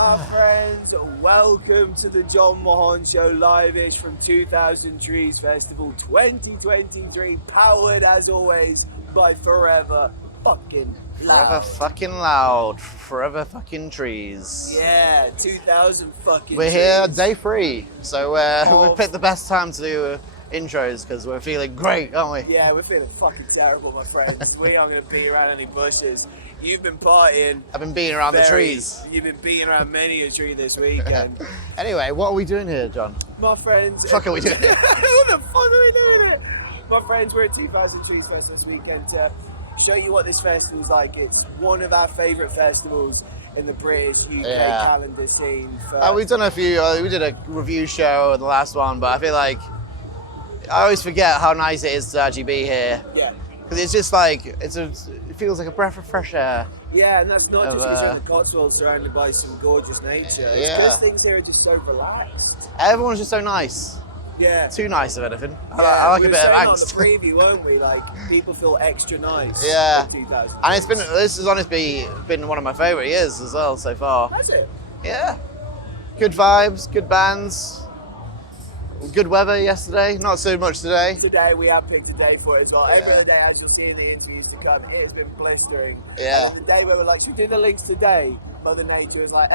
My friends, welcome to the Jon Mahon Show live-ish from 2000 Trees Festival 2023, powered as always by Forever Fucking Loud. Forever fucking loud. Forever fucking trees. Yeah, 2000 fucking We're trees. here day 3, so we picked the best time to do intros because we're feeling great, aren't we? Yeah, we're feeling fucking terrible, my friends. We aren't going to beat around any bushes. You've been partying. I've been beating around the trees. You've been beating around many a tree this weekend. Anyway, what are we doing here, John? My friends... What the fuck are we doing? What the fuck are we doing it? My friends, we're at 2000 Trees Festival this weekend to show you what this festival's like. It's one of our favourite festivals in the British UK calendar scene. We've done a few, we did a review show in the last one, but I feel like I always forget how nice it is to actually be here. Yeah. Because it's just like, it feels like a breath of fresh air. Yeah, and that's not just because you're in the Cotswolds surrounded by some gorgeous nature. It's because things here are just so relaxed. Everyone's just so nice. Yeah. Too nice, if anything. Yeah, I like we a were bit of saying on the angst. preview, weren't we? Like, people feel extra nice at 2000 And Trees. this has honestly been one of my favourite years as well so far. Has it? Yeah. Good vibes, good bands. Good weather yesterday, not so much today. Today we have picked a day for it as well. Every other day, as you'll see in the interviews to come, it has been blistering. Yeah. And then the day where we're like, should we do the links today? Mother Nature was like,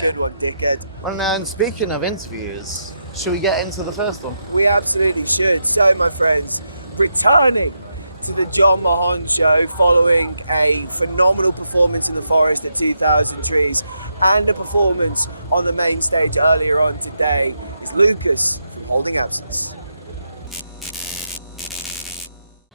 good one, dickhead. And speaking of interviews, should we get into the first one? We absolutely should. So, my friends, returning to the Jon Mahon Show following a phenomenal performance in the forest at 2000 Trees and a performance on the main stage earlier on today is Lucas from Holding Absence.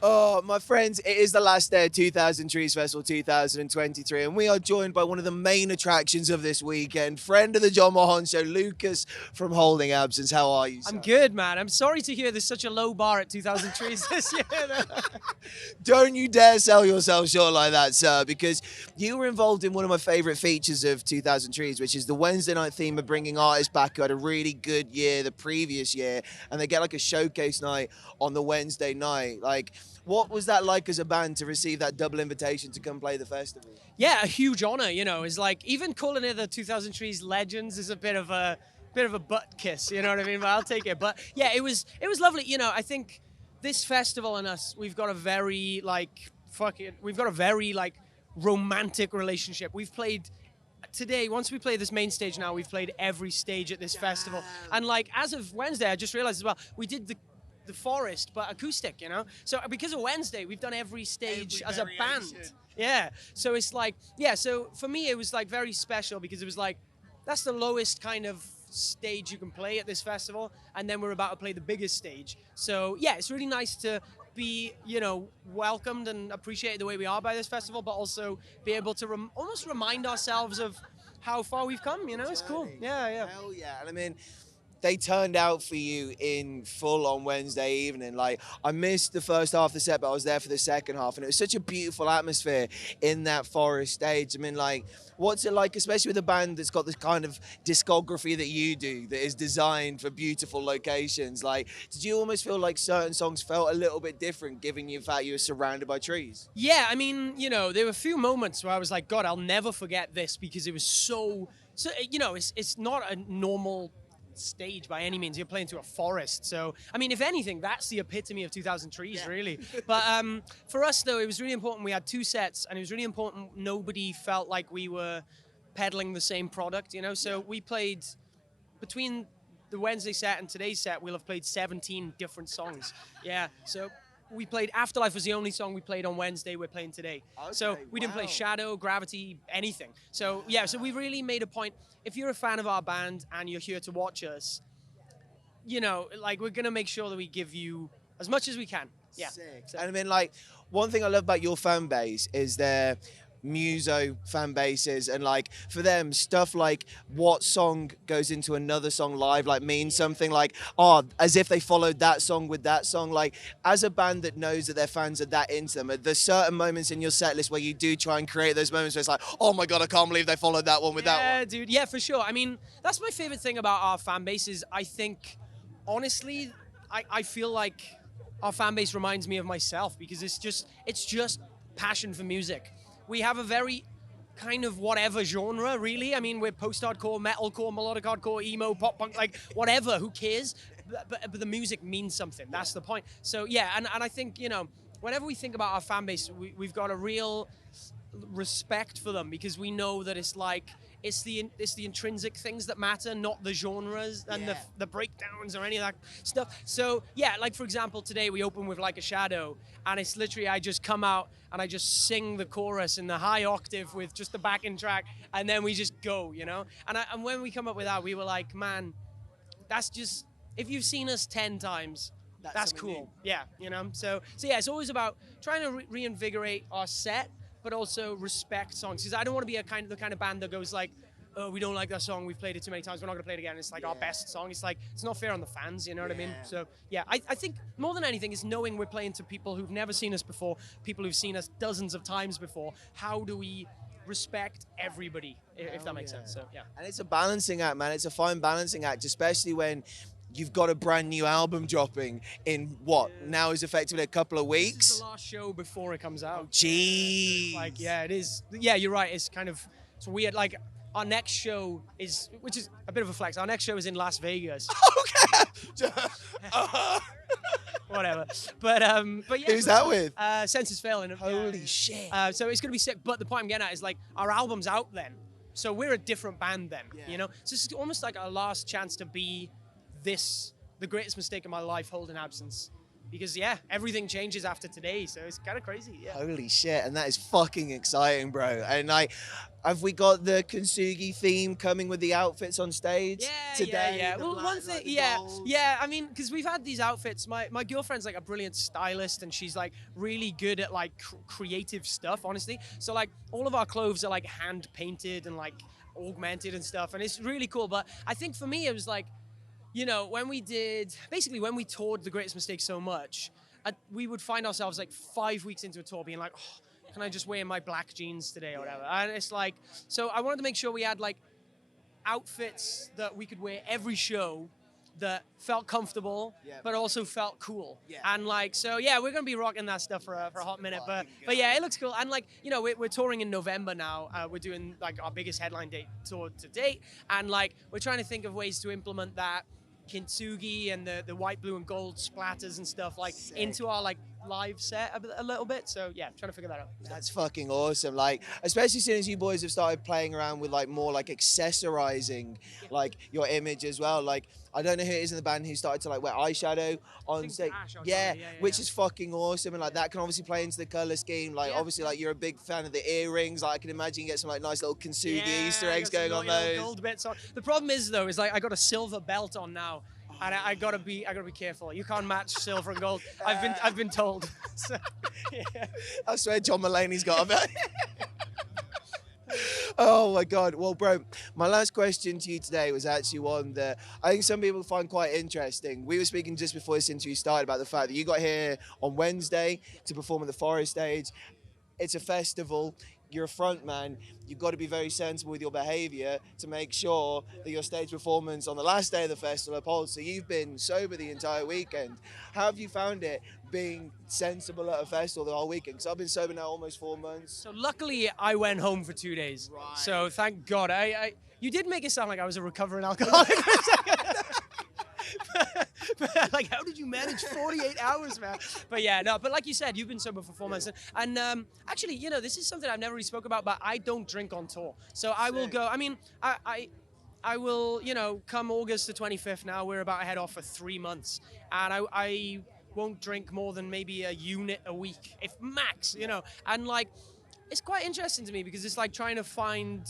Oh, my friends, it is the last day of 2000 Trees Festival 2023, and we are joined by one of the main attractions of this weekend, friend of the Jon Mahon Show, Lucas from Holding Absence. How are you, sir? I'm good, man. I'm sorry to hear there's such a low bar at 2000 Trees this year. Don't you dare sell yourself short like that, sir, because you were involved in one of my favourite features of 2000 Trees, which is the Wednesday night theme of bringing artists back who had a really good year the previous year, and they get like a showcase night on the Wednesday night. Like, what was that like as a band to receive that double invitation to come play the festival? Yeah, a huge honor, you know. It's like, even calling it the 2000 Trees Legends is a bit of a butt kiss, you know what I mean? But I'll take it. But yeah, it was lovely. You know, I think this festival and us, we've got a very romantic relationship. We've played today, once we play this main stage now, we've played every stage at this festival. And like, as of Wednesday, I just realized as well, we did the forest, but acoustic, you know? So because of Wednesday, we've done every stage as a band. Yeah. So it's like, so for me, it was like very special because it was like, that's the lowest kind of stage you can play at this festival. And then we're about to play the biggest stage. So yeah, it's really nice to be, you know, welcomed and appreciated the way we are by this festival, but also be able to almost remind ourselves of how far we've come, you know? It's cool. Yeah. Hell yeah. And I mean, they turned out for you in full on Wednesday evening. Like, I missed the first half of the set, but I was there for the second half, and it was such a beautiful atmosphere in that forest stage. I mean, like, what's it like, especially with a band that's got this kind of discography that you do, that is designed for beautiful locations? Like, did you almost feel like certain songs felt a little bit different, given the fact you were surrounded by trees? Yeah, I mean, you know, there were a few moments where I was like, God, I'll never forget this, because it was so you know, it's not a normal stage by any means. You're playing to a forest, so I mean, if anything, that's the epitome of 2000 Trees, really. But for us though, it was really important. We had 2 sets, and it was really important nobody felt like we were peddling the same product, you know. So we played, between the Wednesday set and today's set, we'll have played 17 different songs. Yeah, so we played Afterlife was the only song we played on Wednesday, we're playing today. Okay, so we didn't play Shadow, Gravity, anything. So yeah, so we really made a point, if you're a fan of our band and you're here to watch us, you know, like, we're gonna make sure that we give you as much as we can. Yeah. Sick. And I mean, like, one thing I love about your fan base is their muso fan bases, and like, for them, stuff like what song goes into another song live like means something, like, as if they followed that song with that song. Like, as a band that knows that their fans are that into them, there's certain moments in your set list where you do try and create those moments where it's like, oh my god, I can't believe they followed that one with that one. Yeah, dude, yeah, for sure. I mean, that's my favorite thing about our fan base is, I think, honestly, I feel like our fan base reminds me of myself, because it's just passion for music. We have a very kind of whatever genre, really. I mean, we're post-hardcore, metalcore, melodic hardcore, emo, pop punk, like whatever. Who cares? But the music means something. That's the point. So yeah, and I think, you know, whenever we think about our fan base, we've got a real respect for them, because we know that it's like it's the intrinsic things that matter, not the genres and the breakdowns or any of that stuff. So yeah, like for example, today we open with Like a Shadow, and it's literally I just come out and I just sing the chorus in the high octave with just the backing track, and then we just go, you know. And when we come up with that, we were like, man, that's just, if you've seen us 10 times, that's cool. New. Yeah, you know. So yeah, it's always about trying to reinvigorate our set, but also respect songs, because I don't want to be the kind of band that goes like, oh, we don't like that song, we've played it too many times, we're not going to play it again. It's like our best song. It's like, it's not fair on the fans, you know what I mean? So yeah, I think more than anything is knowing we're playing to people who've never seen us before, people who've seen us dozens of times before. How do we respect everybody, if that makes sense? So yeah. And it's a balancing act, man. It's a fine balancing act, especially when you've got a brand new album dropping in now is effectively a couple of weeks. This is the last show before it comes out. Jeez. Like, yeah, it is. Yeah, you're right. It's kind of, it's weird. Like, our next show is, which is a bit of a flex. Our next show is in Las Vegas. Okay. Whatever. But yeah. Who's that with? Senses Failing. Holy shit. So it's gonna be sick. But the point I'm getting at is like our album's out then, so we're a different band then. You know. So it's almost like our last chance to be the greatest mistake of my life, holding absence. Because yeah, everything changes after today, so it's kind of crazy. Yeah. Holy shit, and that is fucking exciting, bro. And like, have we got the Kintsugi theme coming with the outfits on stage today? Yeah. Well, one thing, yeah. I mean, because we've had these outfits. My girlfriend's like a brilliant stylist, and she's like really good at like creative stuff, honestly. So like, all of our clothes are like hand painted and like augmented and stuff, and it's really cool. But I think for me, it was like, you know, when we toured The Greatest Mistake so much, we would find ourselves like 5 weeks into a tour being like, oh, can I just wear my black jeans today or whatever? And it's like, so I wanted to make sure we had like outfits that we could wear every show that felt comfortable, but also felt cool. And like, so yeah, we're gonna be rocking that stuff for a hot minute, but yeah, it looks cool. And like, you know, we're touring in November now. We're doing like our biggest headline tour to date, and like, we're trying to think of ways to implement that Kintsugi and the white, blue, and gold splatters and stuff like into our like live set a little bit. So yeah, trying to figure that out. That's fucking awesome. Like, especially since you boys have started playing around with like more like accessorizing like your image as well. Like, I don't know who it is in the band who started to like wear eyeshadow on stage. Which is fucking awesome. And like, that can obviously play into the color scheme. Like, obviously, like, you're a big fan of the earrings. Like, I can imagine you get some like nice little Kintsugi Easter eggs going on those. Gold bits on. The problem is though, is like I got a silver belt on now. And I gotta be careful. You can't match silver and gold. I've been told. So, yeah. I swear, John Mulaney's got a belt. Oh my God. Well, bro, my last question to you today was actually one that I think some people find quite interesting. We were speaking just before this interview started about the fact that you got here on Wednesday to perform at the Forest stage. It's a festival. You're a front man. You've got to be very sensible with your behavior to make sure that your stage performance on the last day of the festival upholds. So you've been sober the entire weekend. How have you found it being sensible at a festival the whole weekend? Because I've been sober now almost 4 months. So luckily I went home for 2 days. Right. So thank God. You did make it sound like I was a recovering alcoholic for a second. But like, how did you manage 48 hours, man? But yeah, no, but like you said, you've been sober for 4 months. And actually, you know, this is something I've never really spoke about, but I don't drink on tour. So I will go, I mean, I will, you know, come August the 25th now, we're about to head off for 3 months. And I won't drink more than maybe a unit a week, if max, you know. And like, it's quite interesting to me because it's like trying to find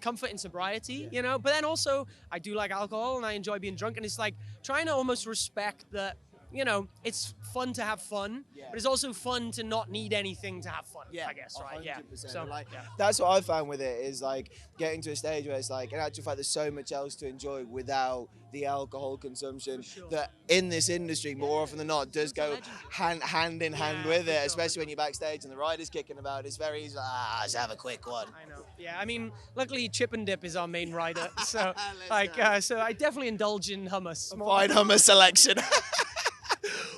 comfort in sobriety, you know, but then also I do like alcohol and I enjoy being drunk, and it's like trying to almost respect that, you know, it's fun to have fun, but it's also fun to not need anything to have fun, I guess, right? 100%. Yeah. So like, that's what I found with it, is like getting to a stage where it's like, in actual fact, there's so much else to enjoy without the alcohol consumption that in this industry more often than not does go hand in hand with it, especially when you're backstage and the rider's kicking about. It's very easy, let's have a quick one. I know. Yeah, I mean, luckily Chip and Dip is our main rider, so like, so I definitely indulge in hummus. Fine hummus selection.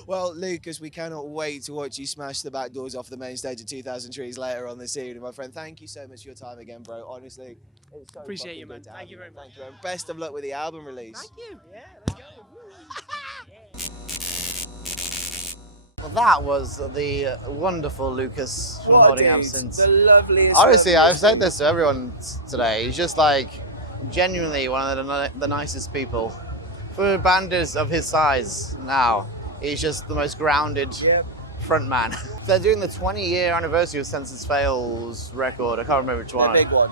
Well, Lucas, we cannot wait to watch you smash the back doors off the main stage of 2000 Trees later on this evening, my friend. Thank you so much for your time again, bro. Honestly, it's so Appreciate fucking you, man. good to Thank have you very much. Thank you, man. Best of luck with the album release. Thank you. Yeah, let's go. Well, that was the wonderful Lucas. from What a Nottingham dude. since- The loveliest, Honestly, I've loveliest said dude. this to everyone today. He's just like genuinely one of the nicest people. For banders of his size now, he's just the most grounded front man. They're doing the 20-year anniversary of Census Fail's record. I can't remember which one. The big one.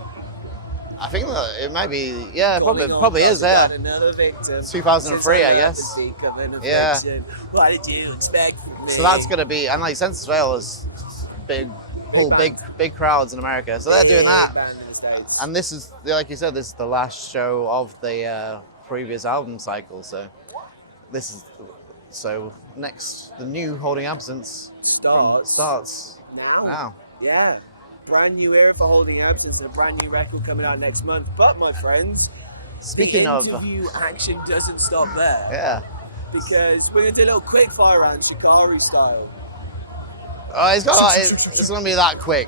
I think that it might be, yeah, Calling all probably cause is we got there. another victim. 2003, Since I I left guess. has become an Yeah. affliction. What did you expect from me? So that's gonna be, and like Census Fail is big, Big band. big crowds in America. So they're doing big that. band in the States. And this is, like you said, this is the last show of the previous album cycle. So this is, so next, the new Holding Absence starts now. Yeah. Brand new era for Holding Absence and a brand new record coming out next month. But my friends, Speaking the of- interview action doesn't stop there. Yeah. Because we're going to do a little quick fire round, Shikari style. Oh, it's going to be that quick.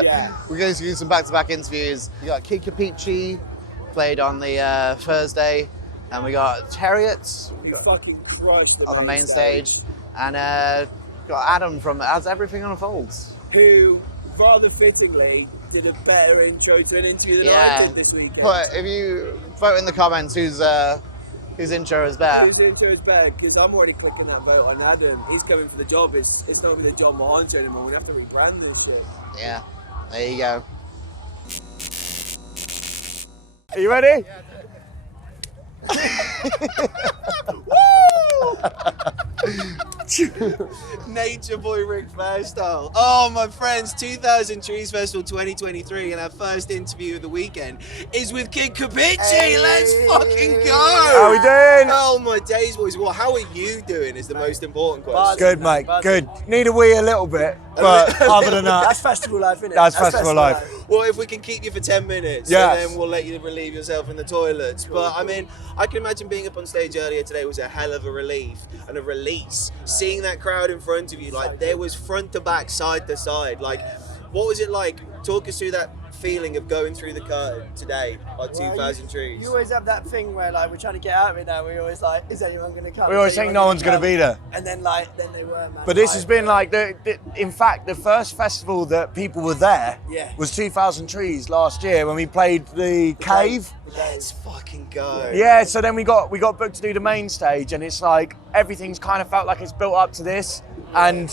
Yeah. We're going to do some back-to-back interviews. We got Kipichi, played on the Thursday, and we got Heriot Who fucking crushed the on the main stage. and got Adam from As Everything Unfolds. Who, rather fittingly, did a better intro to an interview than I did this weekend. But if you vote in the comments whose intro is better. Whose intro is better? Because I'm already clicking that vote on Adam. He's coming for the job. It's not going to be the Jon Mahon Show anymore. We're going to have to rebrand this shit. Yeah, there you go. Are you ready? Nature Boy Ric Flair style. Oh, my friends, 2000 Trees Festival 2023, and our first interview of the weekend is with Kipichi. Hey. Let's fucking go. How we doing? Oh my days, boys. Well, how are you doing? Is the most important question. Good, mate. Good. Need a wee a little bit, but other than that, That's festival life, isn't it? That's festival life. Well, if we can keep you for 10 minutes, Yes. then we'll let you relieve yourself in the toilets. But I mean, I can imagine being up on stage earlier today was a hell of a relief and a release. Seeing that crowd in front of you, like there was front to back, side to side. Like, what was it like? Talk us through that feeling of going through the curtain today on 2000 Trees. You always have that thing where like we're trying to get out of it now. We always like, is anyone going to come? we Is always think anyone no gonna one's going to come? be there. And then they were, man. But this Like, has been like in fact, the first festival that people were there Yeah. was 2000 Trees last year when we played the Cave. Let's fucking go. Yeah, so then we got booked to do the main stage, and it's like everything's kind of felt like it's built up to this, and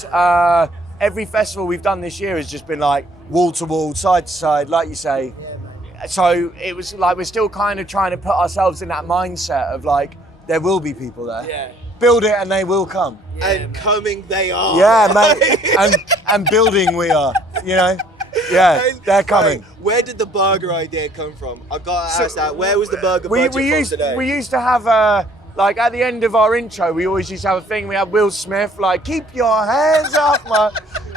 every festival we've done this year has just been like wall to wall, side to side, like you say. Yeah, mate. So it was like we're still kind of trying to put ourselves in that mindset of like there will be people there. Yeah. Build it and they will come. Yeah, And mate. coming they are. Yeah, mate. And building we are, you know. Yeah, And, they're coming. right, where did the burger idea come from? I've got to ask that. Where was the burger budget from today? We used to have like at the end of our intro, we always used to have a thing. We had Will Smith like, keep your hands off my,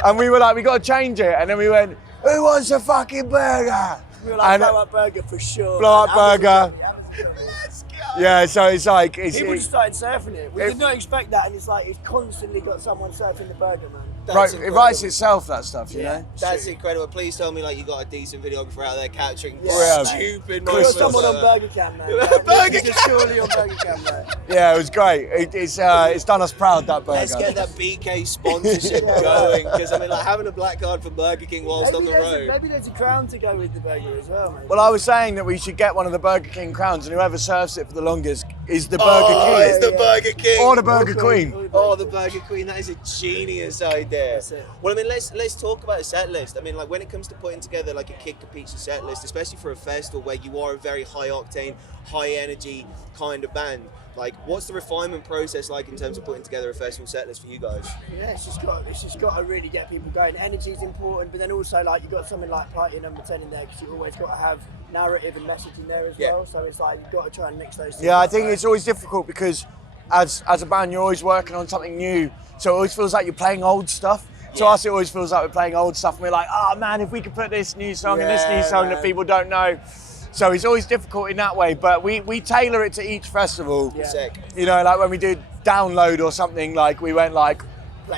and we were like, we got to change it. And then we went, who wants a fucking burger? We were like, And- blow up burger for sure. Blow up man. burger. Amazon jobby. Let's go. Yeah, so it's like People just started surfing it. We did not expect that, and it's like it's constantly got someone surfing the burger, man. That's it incredible. writes itself, that stuff, you know. That's incredible. Please tell me like you got a decent videographer out there capturing Yeah. stupid We got moments someone on like Burger Cam, man. Like, Burger literally just surely on Burger Cam, man. Yeah, it was great. It's done us proud, that burger. Let's get that BK sponsorship Yeah, going, because I mean, like having a black card for Burger King whilst on Maybe the road. maybe there's a crown to go with the burger as well, man. Well, I was saying that we should get one of the Burger King crowns, and whoever serves it for the longest is the Oh, Burger it's King. the Burger King. Or the Burger Queen. Oh, the Burger Queen, that is a genius idea. That's it. Well, I mean, let's talk about a set list. I mean, like when it comes to putting together like a Kipichi set list, especially for a festival where you are a very high octane, high energy kind of band, like what's the refinement process like in terms of putting together a festival set list for you guys? Yeah, it's just got to really get people going. Energy is important, but then also like you got something like Party Number 10 in there because you always got to have narrative and message in there as Yeah. well. So it's like you've got to try and mix those things. Yeah, I up, think right? it's always difficult because as a band, you're always working on something new. So it always feels like you're playing old stuff. To Yeah. us, it always feels like we're playing old stuff. And we're like, oh man, if we could put this new song and this new Yeah, song man. that people don't know. So it's always difficult in that way. But we tailor it to each festival. Yeah. Sick. You know, like when we did download or something, like we went like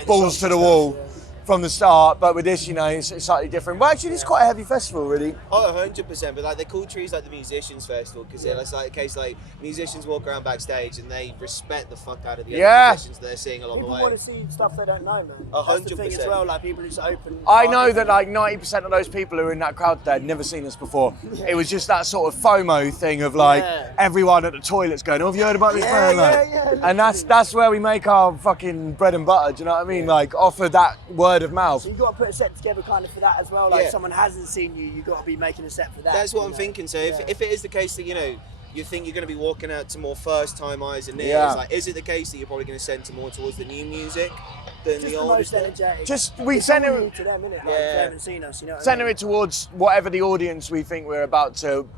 balls to the wall from the start, but with this, you know, it's slightly different. Well, actually, it's quite a heavy festival, really. Oh, 100%. But like, they call Trees like the musicians festival because that's like a case like musicians walk around backstage and they respect the fuck out of the other musicians that they're seeing along People the way. want to see stuff they don't know, man. 100%. That's the thing as well. Like, people just open. I know that like 90% of those people who are in that crowd today had never seen us before. It was just that sort of FOMO thing of like everyone at the toilets going, "Oh, have you heard about this band?" Like, and that's where we make our fucking bread and butter. Do you know what I mean? Like, off of that word of mouth. So you got to put a set together kind of for that as well. Like, someone hasn't seen you, you got to be making a set for that. That's what I'm thinking. So if it is the case that, you know, you think you're going to be walking out to more first-time eyes and ears, like, is it the case that you're probably going to send more towards the new music? Just the most energetic. We send it to them, innit? Like, if they haven't seen us, you know what I mean? Center it towards whatever the audience we think we're about to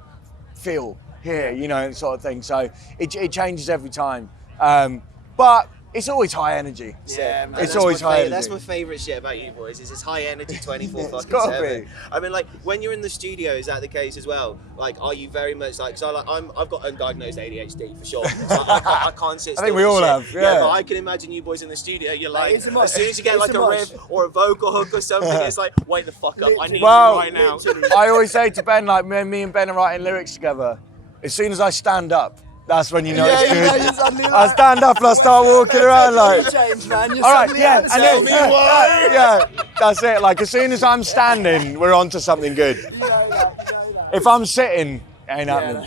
feel here, you know, sort of thing. So it changes every time. But it's always high energy. Yeah, man. It's always high energy. That's my favourite shit about you boys, is it's high energy 24 It's fucking gotta 7. be. I mean, like, when you're in the studio, is that the case as well? Like, are you very much like, so like, I've got undiagnosed ADHD for sure. So I can't sit still. I think we all shit. have, yeah. But I can imagine you boys in the studio, you're like, it's a must. as soon as you get It's like a a must. riff or a vocal hook or something, it's like, wait the fuck up, I need you Well, right now. I always say to Ben, like, me and Ben are writing lyrics together. As soon as I stand up, that's when you know it's good. I stand up and I start walking around like. James, man, you're All right, suddenly out of yeah, that's it. Like, as soon as I'm standing, we're on to something good. You know that. If I'm sitting, ain't happening.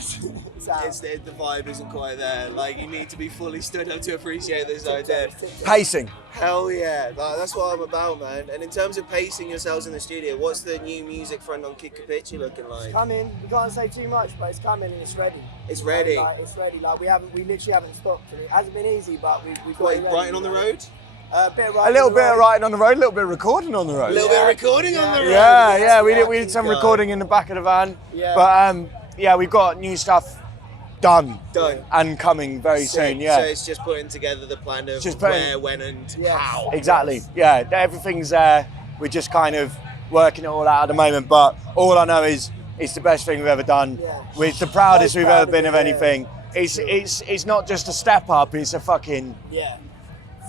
It's out. It's the vibe isn't quite there. Like, you need to be fully stood up to appreciate this type of thing. Pacing. Hell yeah, like, that's what I'm about, man. And in terms of pacing yourselves in the studio, what's the new music front on Kipichi looking like? Coming. We can't say too much, but it's coming and it's ready. It's ready. Like, it's ready. Like, we literally haven't stopped, and it hasn't been easy, but we've got it ready. Writing on the road? A bit of writing. A little bit of writing on the road, a little bit of recording on the road. A little bit of recording on the road? Yeah, we did some recording in the back of the van. Yeah. But yeah, we've got new stuff done and coming very soon. So it's just putting together the plan of where, when, and how. Exactly. Yeah, everything's there. We're just kind of working it all out at the moment. But all I know is it's the best thing we've ever done. Yeah. It's the proudest we've ever been of anything. Sure. It's not just a step up. It's a fucking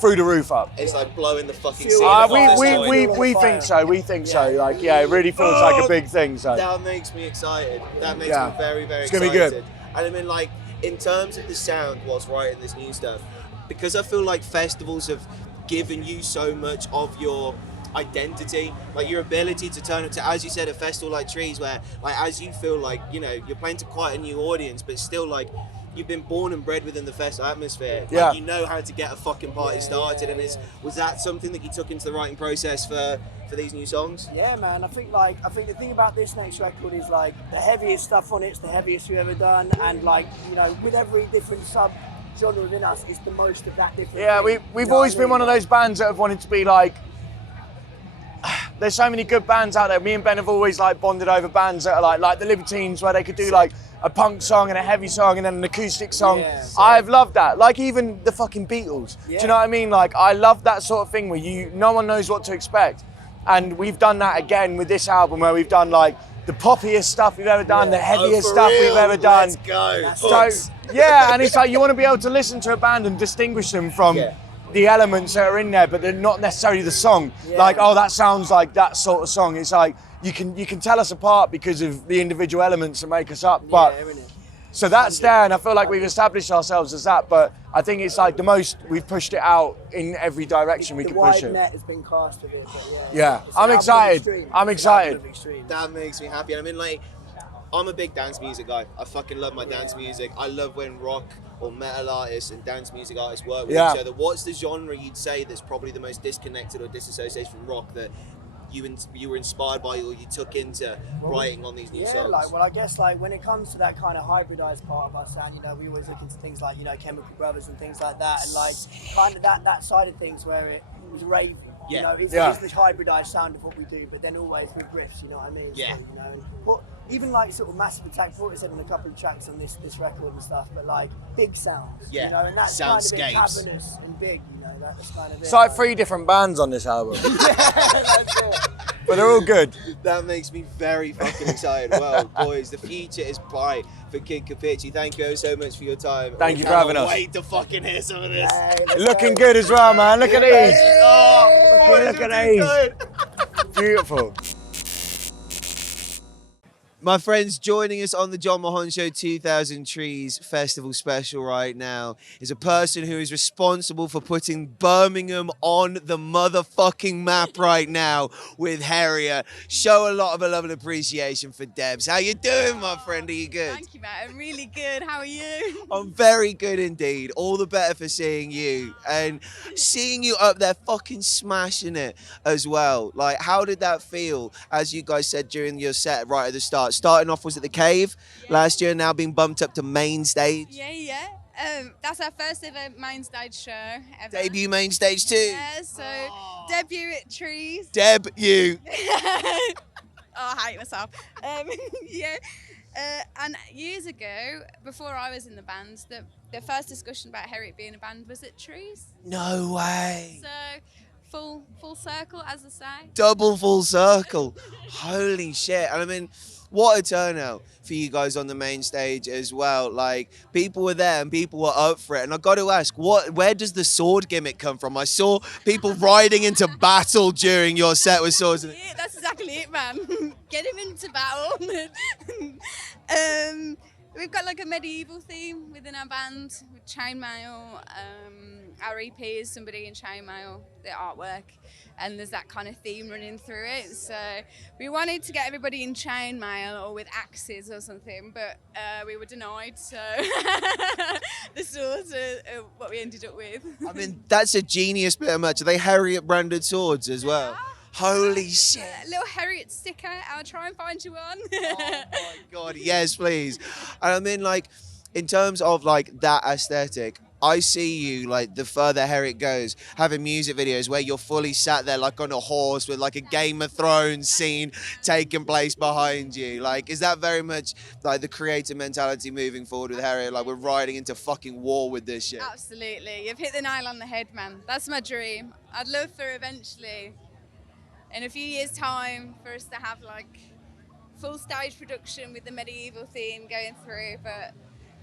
through the roof up. It's like blowing the fucking Seal ceiling. We think so. We think so. Like, yeah, it really feels like a big thing. So that makes me excited. That makes me very, very excited. It's gonna be good. And I mean, like, in terms of the sound whilst writing this new stuff, because I feel like festivals have given you so much of your identity, like your ability to turn up to, as you said, a festival like Trees, where, like, as you feel like, you know, you're playing to quite a new audience, but still, like, you've been born and bred within the festival atmosphere. Yeah. Like, you know how to get a fucking party started. And was that something that you took into the writing process for these new songs? Yeah, man. I think the thing about this next record is, like, the heaviest stuff on it's the heaviest we've ever done, and, like, you know, with every different sub genre within us, it's the most of that different thing. We've always been one of those bands that have wanted to be like. There's so many good bands out there. Me and Ben have always like bonded over bands that are like the Libertines, where they could do like a punk song and a heavy song and then an acoustic song. I've loved that. Like, even the fucking Beatles. Do you know what I mean? Like, I love that sort of thing where no one knows what to expect. And we've done that again with this album, where we've done like the poppiest stuff we've ever done, the heaviest stuff we've ever done. Let's go. That's And it's like you want to be able to listen to a band and distinguish them from the elements that are in there, but they're not necessarily the song. Like, oh, that sounds like that sort of song. It's like you can tell us apart because of the individual elements that make us up. But so that's there, and I feel like we've established ourselves as that. But I think it's like the most we've pushed it out in every direction we can push it. The wide net has been cast of it, but it's I'm an excited. album of I'm excited. extremes. That makes me happy. And I mean, like, I'm a big dance music guy. I fucking love my dance music. I love when rock or metal artists and dance music artists work with each other. What's the genre you'd say that's probably the most disconnected or disassociated from rock that you were inspired by or you took into writing on these new songs? I guess, like, when it comes to that kind of hybridized part of our sound, you know, we always look into things like, you know, Chemical Brothers and things like that, and like kind of that side of things where it is ravey. You know, it's the hybridized sound of what we do, but then always with riffs, you know what I mean? Still, you know, and even like sort of Massive Attack, what I said in a couple of tracks on this record and stuff, but like big sounds, you know, and that's kind of it, cavernous and big, you know, that's kind of it. It's like 3 different bands on this album. That's it. But they're all good. That makes me very fucking excited. Well, boys, the future is bright for Kid Kipichi. Thank you so much for your time. Thank you for having us. Wait to fucking hear some of this. Hey, let's Looking go. good as well, man. Look at these. Look at these. Beautiful. My friends, joining us on the Jon Mahon Show 2000 Trees Festival special right now is a person who is responsible for putting Birmingham on the motherfucking map right now with Heriot. Show a lot of love and appreciation for Debs. How you doing, my friend? Are you good? Thank you, Matt. I'm really good. How are you? I'm very good indeed. All the better for seeing you. And seeing you up there fucking smashing it as well. Like, how did that feel, as you guys said during your set right at the start? Starting off was at the Cave last year, now being bumped up to main stage. Yeah. That's our first ever main stage show ever. Debut main stage too. Yeah, so debut at Trees. Deb, you. Oh, I hate myself. Yeah. And years ago, before I was in the band, the first discussion about Heriot being a band was at Trees. No way. So full circle, as I say. Double full circle. Holy shit. And I mean, what a turnout for you guys on the main stage as well. Like, people were there and people were up for it. And I got to ask, where does the sword gimmick come from? I saw people riding into battle during your set with swords. Yeah, that's exactly it, man. Get him into battle. We've got like a medieval theme within our band with chainmail. Our EP is somebody in chainmail, the artwork, and there's that kind of theme running through it. So we wanted to get everybody in chainmail or with axes or something, but we were denied. So the swords are what we ended up with. I mean, that's a genius bit of merch. Are they Heriot branded swords as well? Yeah. Holy shit. A little Heriot sticker. I'll try and find you one. Oh my God, yes, please. And I mean, like, in terms of like that aesthetic, I see you, like, the further Heriot goes, having music videos where you're fully sat there like on a horse with like a Game of Thrones scene taking place behind you. Like, is that very much like the creative mentality moving forward with Heriot? Like, we're riding into fucking war with this shit. Absolutely. You've hit the nail on the head, man. That's my dream. I'd love for eventually, in a few years' time, for us to have like full stage production with the medieval theme going through, but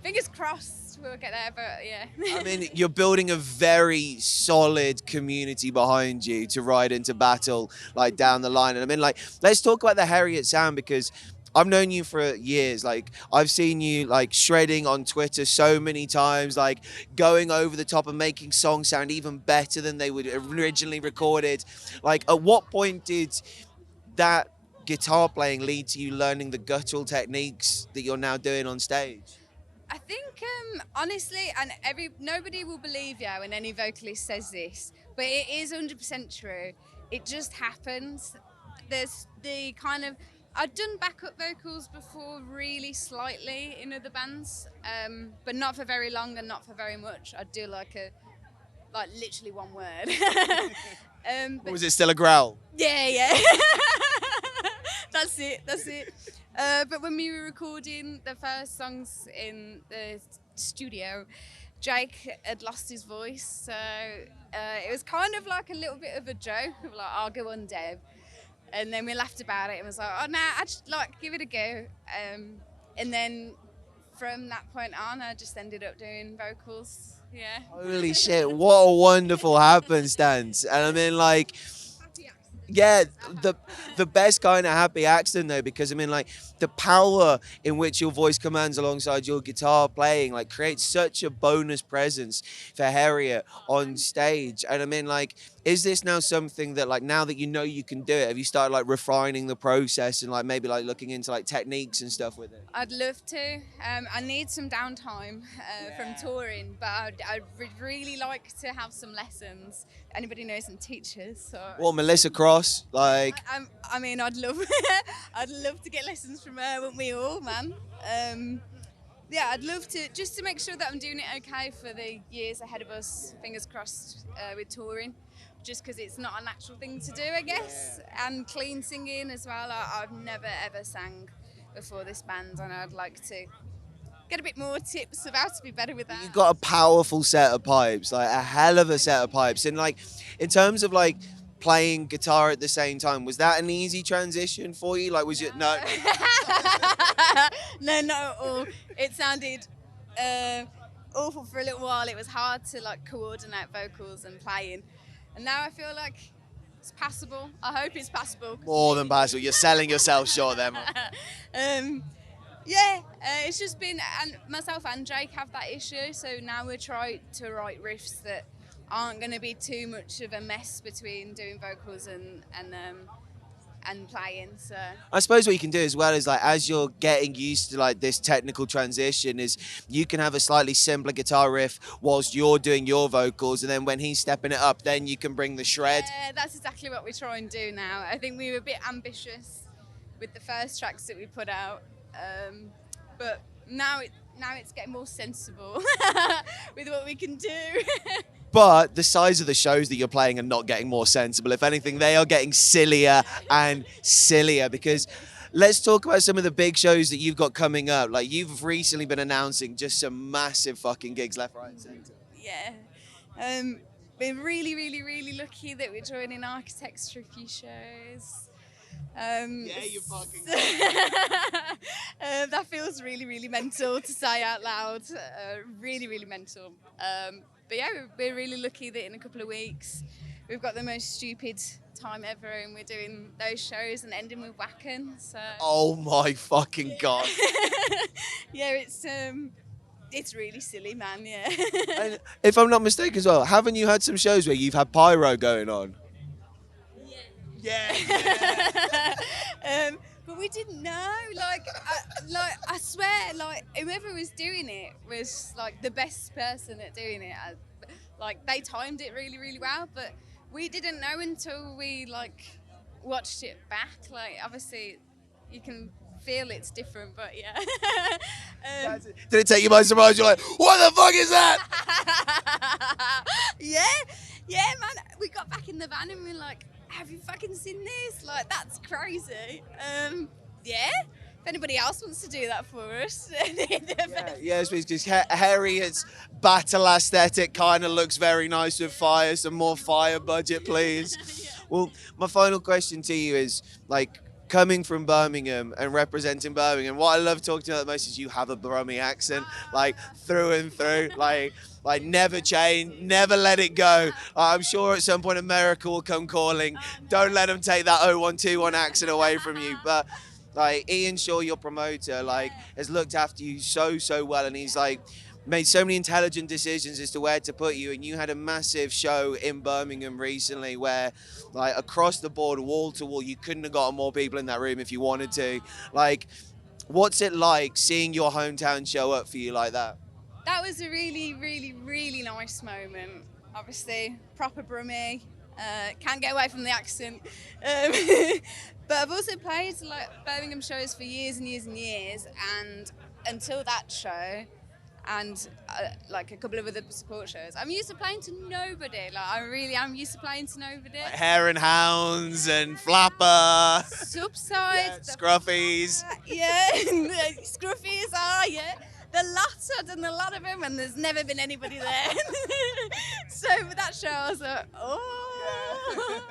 fingers crossed we'll get there, but yeah. I mean, you're building a very solid community behind you to ride into battle, like, down the line. And I mean, like, let's talk about the Heriot sound, because I've known you for years. Like, I've seen you like shredding on Twitter so many times, like going over the top and making songs sound even better than they were originally recorded. Like, at what point did that guitar playing lead to you learning the guttural techniques that you're now doing on stage? I think, honestly, and nobody will believe you when any vocalist says this, but it is 100% true. It just happens. There's the kind of, I've done backup vocals before, really slightly in other bands, but not for very long and not for very much. I'd do like literally one word. Or was it still a growl? Yeah. That's it. But when we were recording the first songs in the studio, Jake had lost his voice, so it was kind of like a little bit of a joke of like, I'll go on Deb. And then we laughed about it and was like, oh no, I'd just like give it a go. And then from that point on, I just ended up doing vocals. Yeah. Holy shit, what a wonderful happenstance. And I mean, like, yeah, the best kind of happy accident though, because I mean, like, the power in which your voice commands alongside your guitar playing, like, creates such a bonus presence for Heriot on stage. And I mean, like, is this now something that, like, now that you know you can do it, have you started like refining the process and like maybe like looking into like techniques and stuff with it? I'd love to. I need some downtime from touring, but I'd really like to have some lessons. Anybody knows some teachers? So. Well, Melissa Cross, like. I mean, I'd love to get lessons from her, wouldn't we all, man? Yeah, I'd love to, just to make sure that I'm doing it okay for the years ahead of us, fingers crossed, with touring. Just because it's not a natural thing to do, I guess. Yeah. And clean singing as well. I've never ever sang before this band, and I'd like to get a bit more tips of how to be better with that. You've got a powerful set of pipes, like a hell of a set of pipes. And like, in terms of like playing guitar at the same time. Was that an easy transition for you? Like, was it no? No, not at all. It sounded awful for a little while. It was hard to like coordinate vocals and playing, and now I feel like it's passable. I hope it's passable. More than passable. You're selling yourself short there. Yeah, it's just been, and myself and Jake have that issue, so now we're trying to write riffs that aren't going to be too much of a mess between doing vocals and playing. So I suppose what you can do as well is, like, as you're getting used to like this technical transition, is you can have a slightly simpler guitar riff whilst you're doing your vocals, and then when he's stepping it up, then you can bring the shred. Yeah, that's exactly what we try and do now. I think we were a bit ambitious with the first tracks that we put out, but now it's getting more sensible with what we can do. But the size of the shows that you're playing are not getting more sensible. If anything, they are getting sillier and sillier, because let's talk about some of the big shows that you've got coming up. Like, you've recently been announcing just some massive fucking gigs left, right, and centre. Yeah. Been really, really, really lucky that we're joining Architects for a few shows. Yeah, you fucking that feels really, really mental to say out loud. Really, really mental. But yeah, we're really lucky that in a couple of weeks we've got the most stupid time ever, and we're doing those shows and ending with Wacken. So. Oh my fucking God. Yeah, it's really silly, man. Yeah. And if I'm not mistaken as well, haven't you had some shows where you've had pyro going on? Yeah. But we didn't know. I swear, like whoever was doing it was like the best person at doing it. Like they timed it really, really well, but we didn't know until we like watched it back. Like obviously, you can feel it's different, but yeah. Did it take you by surprise? You're like, what the fuck is that? Yeah, man. We got back in the van and we're like, have you fucking seen this? Like, that's crazy. Yeah. If anybody else wants to do that for us. Yeah, because Heriot's battle aesthetic kind of looks very nice with fire. Some more fire budget, please. Yeah. Well, my final question to you is, like, coming from Birmingham and representing Birmingham, what I love talking about the most is you have a Brummie accent, like, through and through, like never change, never let it go. I'm sure at some point America will come calling. Don't let them take that 0121 accent away from you. But like Ian Shaw, your promoter, like has looked after you so well, and he's like made so many intelligent decisions as to where to put you. And you had a massive show in Birmingham recently where, like, across the board, wall to wall, you couldn't have gotten more people in that room if you wanted to. Like, what's it like seeing your hometown show up for you like that? That was a really, really, really nice moment. Obviously, proper Brummie. Can't get away from the accent. But I've also played like Birmingham shows for years and years and years, and until that show, and like a couple of other support shows, I'm used to playing to nobody. Like I really am used to playing to nobody. Like Hare and Hounds and Flapper. Subside. Yeah, Scruffies. Yeah, Scruffies are, yeah. The lot, I've done a lot of them, and there's never been anybody there. So with that show, I was like, oh.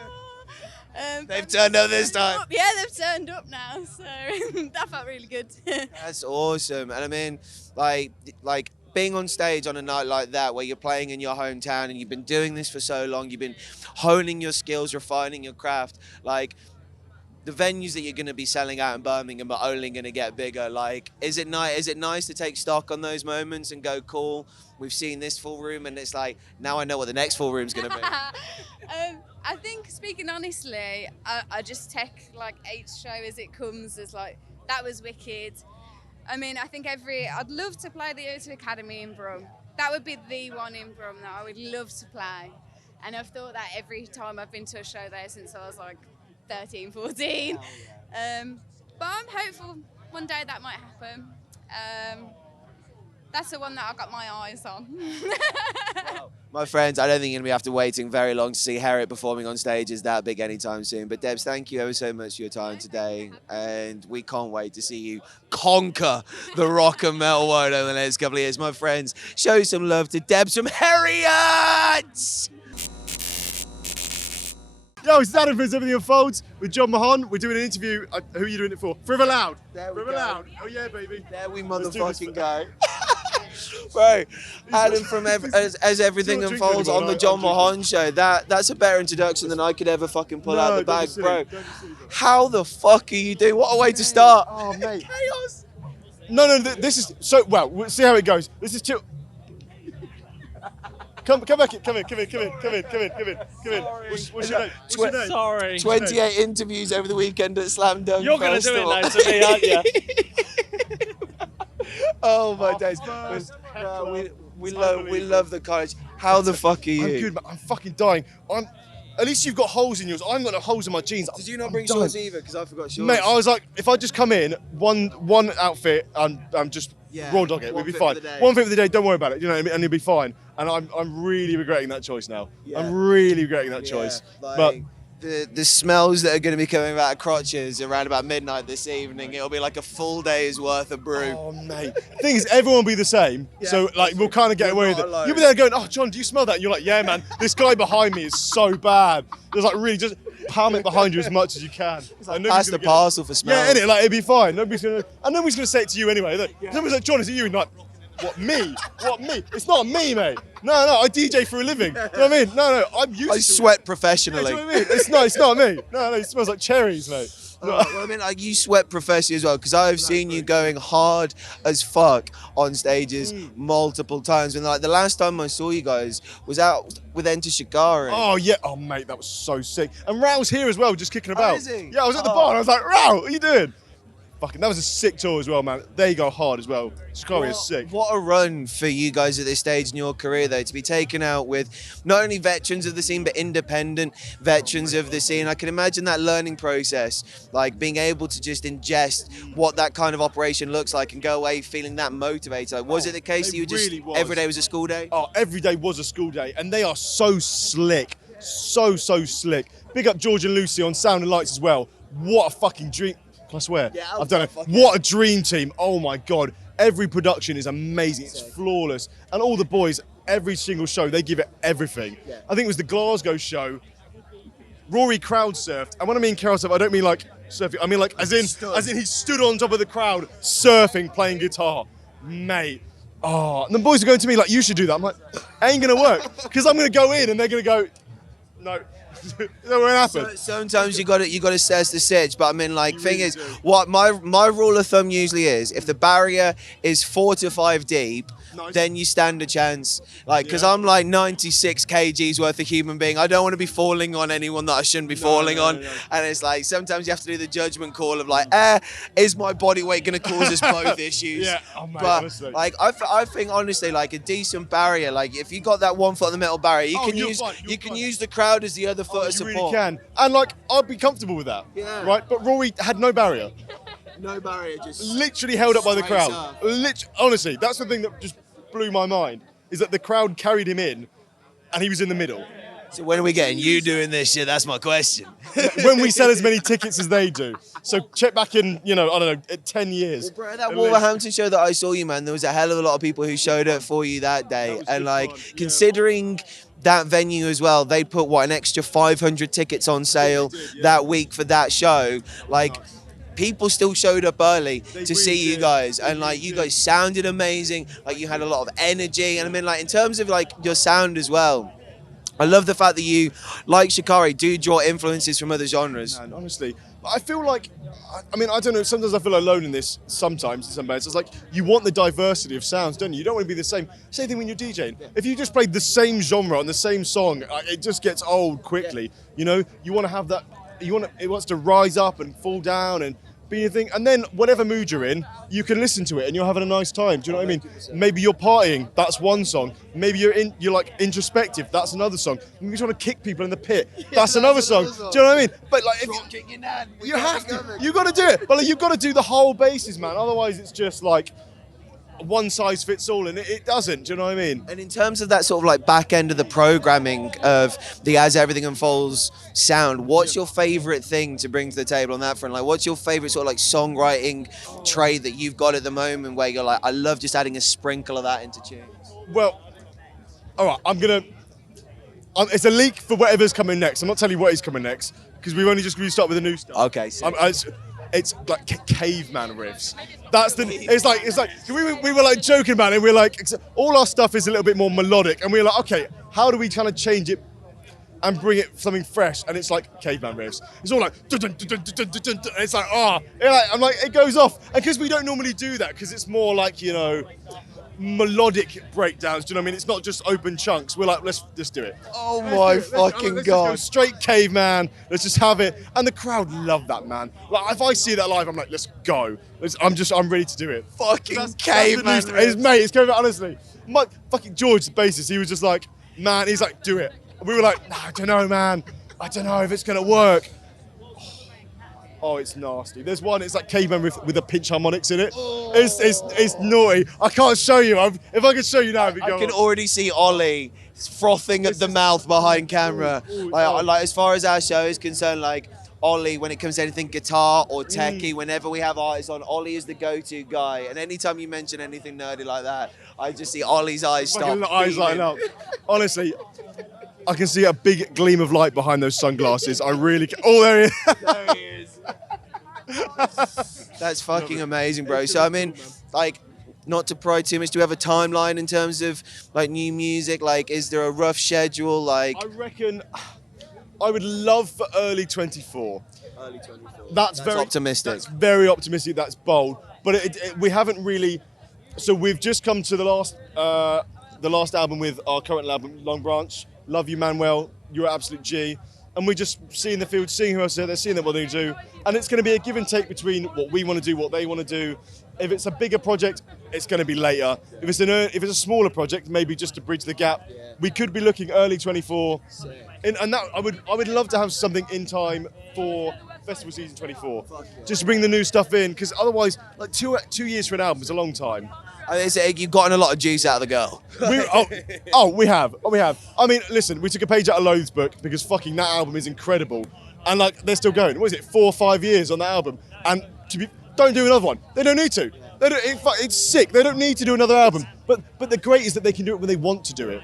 They've turned up this time. Yeah, they've turned up now, so that felt really good. That's awesome. And I mean, like being on stage on a night like that where you're playing in your hometown and you've been doing this for so long, you've been honing your skills, refining your craft, like the venues that you're going to be selling out in Birmingham are only going to get bigger. Like, is it nice to take stock on those moments and go, cool, we've seen this full room, and it's like, now I know what the next full room's going to be? I think, speaking honestly, I just take like each show as it comes, as like, that was wicked. I mean, I think I'd love to play the O2 Academy in Brum. That would be the one in Brum that I would love to play. And I've thought that every time I've been to a show there since I was like 13, 14. But I'm hopeful one day that might happen. That's the one that I've got my eyes on. Well, my friends, I don't think you're going to be after waiting very long to see Heriot performing on stages that big anytime soon. But Debs, thank you ever so much for your time today. And we can't wait to see you conquer the rock and metal world over the next couple of years. My friends, show some love to Debs from Heriot! Yo, it's Adam from Everything Unfolds with Jon Mahon. We're doing an interview. Who are you doing it for? Forever Loud. Forever Loud. Oh yeah, baby. There we motherfucking go. Bro, Adam from as Everything Unfolds on the Jon Mahon Show. That's a better introduction than I could ever fucking pull out the bag, bro. How the fuck are you doing? What a way to start. Oh, mate. Chaos. No, this is so. Well, we'll see how it goes. This is chill. Come back in. Come in. What's your name? Sorry. 28 interviews over the weekend at Slam Dunk. You're going to do it now to me, aren't you? Oh my days. We love the college. How the fuck are you? I'm good, man. I'm fucking dying. At least you've got holes in yours. I haven't got no holes in my jeans. Did you not bring shorts either? Because I forgot shorts. Mate, I was like, if I just come in, one outfit, I'm just raw dog it. We'll be fine. One fit for the day, don't worry about it. You know what I mean? And you'll be fine. And I'm really regretting that choice now. Yeah. I'm really regretting that choice. But the smells that are going to be coming out of crotches around about midnight this evening, it'll be like a full day's worth of brew. Oh, mate. The thing is, everyone will be the same. So, like, we'll kind of get away with it. You'll be there going, oh, Jon, do you smell that? And you're like, yeah, man. This guy behind me is so bad. There's like really just palm it behind you as much as you can. Like, pass the parcel for smells. Yeah, innit? Like, it'll be fine. Nobody's going to say it to you anyway. Look, somebody's like, Jon, is it you? And you're like, what, me? What, me? It's not me, mate. No, I DJ for a living. You know what I mean? No, I'm used to it. I sweat professionally. You know what I mean? It's not me. No, it smells like cherries, mate. Well, I mean, like, you sweat professionally as well, because I've seen you going hard as fuck on stages multiple times. And like the last time I saw you guys was out with Enter Shikari. Oh yeah, oh mate, that was so sick. And Rao's here as well, just kicking about. Is he? Yeah, I was at the bar and I was like, Rao, what are you doing? Fucking, that was a sick tour as well, man. They go hard as well. Shikari is sick. What a run for you guys at this stage in your career, though, to be taken out with not only veterans of the scene, but independent veterans of the scene. I can imagine that learning process, like being able to just ingest what that kind of operation looks like and go away feeling that motivated. Like, was it the case that you were every day was a school day? Oh, every day was a school day. And they are so slick. So slick. Big up George and Lucy on Sound and Lights as well. What a fucking dream. Can I swear? Yeah, I've done it. What a dream team. Oh my God. Every production is amazing. It's flawless. And all the boys, every single show, they give it everything. Yeah. I think it was the Glasgow show. Rory crowd surfed. And when I mean crowd surf, I don't mean like surfing. I mean like as in he stood on top of the crowd surfing, playing guitar. Mate. Oh, and the boys are going to me like, you should do that. I'm like, ain't gonna work. Because I'm gonna go in and they're gonna go, no. That won't happen. Sometimes you got to assess the sitch, but I mean, like, thing is, what my rule of thumb usually is, if the barrier is 4 to 5 deep, then you stand a chance. Like, because I'm like 96 kgs worth of human being. I don't want to be falling on anyone that I shouldn't be falling on. And it's like, sometimes you have to do the judgment call of like, is my body weight going to cause us both issues? Yeah, oh, mate, but honestly. like, I think honestly, like a decent barrier, like if you got that 1 foot on the metal barrier, you can use the crowd as the other foot of support. You really can. And like, I'd be comfortable with that. Yeah. Right? But Rory had no barrier. No barrier, just literally held up by the crowd. Honestly, that's the thing that just blew my mind, is that the crowd carried him in and he was in the middle. So when are we getting you doing this shit? That's my question. When we sell as many tickets as they do. So check back in, I don't know, 10 years. Well, bro, that Wolverhampton show that I saw you, man, there was a hell of a lot of people who showed up for you that day. And like, considering that venue as well, they put an extra 500 tickets on sale that week for that show. Like, people still showed up early to see you guys, and like you guys sounded amazing. Like, you had a lot of energy, and I mean, like, in terms of like your sound as well, I love the fact that you, like Shikari, do draw influences from other genres. Man, honestly, I feel like, I mean, I don't know, sometimes I feel alone in this, sometimes in some bands. It's like, you want the diversity of sounds, don't you? You don't want to be the same. Same thing when you're DJing. If you just played the same genre on the same song, it just gets old quickly. You know, you want to have that, it wants to rise up and fall down and be a thing, and then whatever mood you're in, you can listen to it and you're having a nice time. Do you know what I mean? Maybe you're partying, that's one song. Maybe you're like introspective, that's another song. Maybe you're trying to kick people in the pit, that's another song. Do you know what I mean? But like, you have to, you got to do it. But like, you've got to do the whole bases, man. Otherwise, it's just like one size fits all, and it doesn't. Do you know what I mean? And in terms of that sort of like back end of the programming of the As Everything Unfolds sound, what's your favorite thing to bring to the table on that front? Like, what's your favorite sort of like songwriting trait that you've got at the moment where you're like, I love just adding a sprinkle of that into tunes? Well, all right, I'm gonna it's a leak for whatever's coming next. I'm not telling you what is coming next because we've only just restarted with the new stuff. Okay, so it's like caveman riffs. That's the. It's like we were like joking about it. We're like, all our stuff is a little bit more melodic, and we're like, okay, how do we kind of change it and bring it something fresh? And it's like caveman riffs. It's all like, dun, dun, dun, dun, dun, dun, dun, dun. And it's like, I'm like, it goes off, and because we don't normally do that, because it's more like, you know, melodic breakdowns. Do you know what I mean? It's not just open chunks. We're like, let's just do it. Oh my fucking let's God. Just go straight caveman. Let's just have it. And the crowd love that, man. Like, if I see that live, I'm like, let's go. I'm ready to do it. Fucking caveman. His mate, it's caveman, honestly. My fucking George, the bassist, he was just like, man, he's like, do it. And we were like, nah, I don't know, man. I don't know if it's going to work. Oh, it's nasty. There's one, it's like caveman with a pinch harmonics in it. Oh. It's naughty. I can't show you. If I could show you now, it'd be I can already see Ollie frothing at the mouth behind camera. Like, as far as our show is concerned, like, Ollie, when it comes to anything guitar or techie, whenever we have artists on, Ollie is the go-to guy. And anytime you mention anything nerdy like that, I just see Ollie's eyes start eyes lighting up. Honestly, I can see a big gleam of light behind those sunglasses. I really can. Oh, there he is. There he is. That's fucking amazing, bro. So, I mean, like, not to pry too much, do we have a timeline in terms of, like, new music? Like, is there a rough schedule? Like, I reckon I would love for early 24. Early 24. That's very optimistic. That's very optimistic. That's bold. But we haven't really. So we've just come to the last album with our current album, Long Branch. Love you, Manuel. You're an absolute G. And we're just seeing the field, seeing who else is there, seeing what they do. And it's going to be a give and take between what we want to do, what they want to do. If it's a bigger project, it's going to be later. If it's a smaller project, maybe just to bridge the gap, we could be looking early 24. And that I would love to have something in time for festival season 24, just to bring the new stuff in. Because otherwise, like 2 years for an album is a long time. You've gotten a lot of juice out of the girl. We have. I mean, listen, we took a page out of Loath's book because fucking that album is incredible. And like, they're still going. What is it, 4 or 5 years on that album? And don't do another one. They don't need to. It's sick. They don't need to do another album. But the great is that they can do it when they want to do it.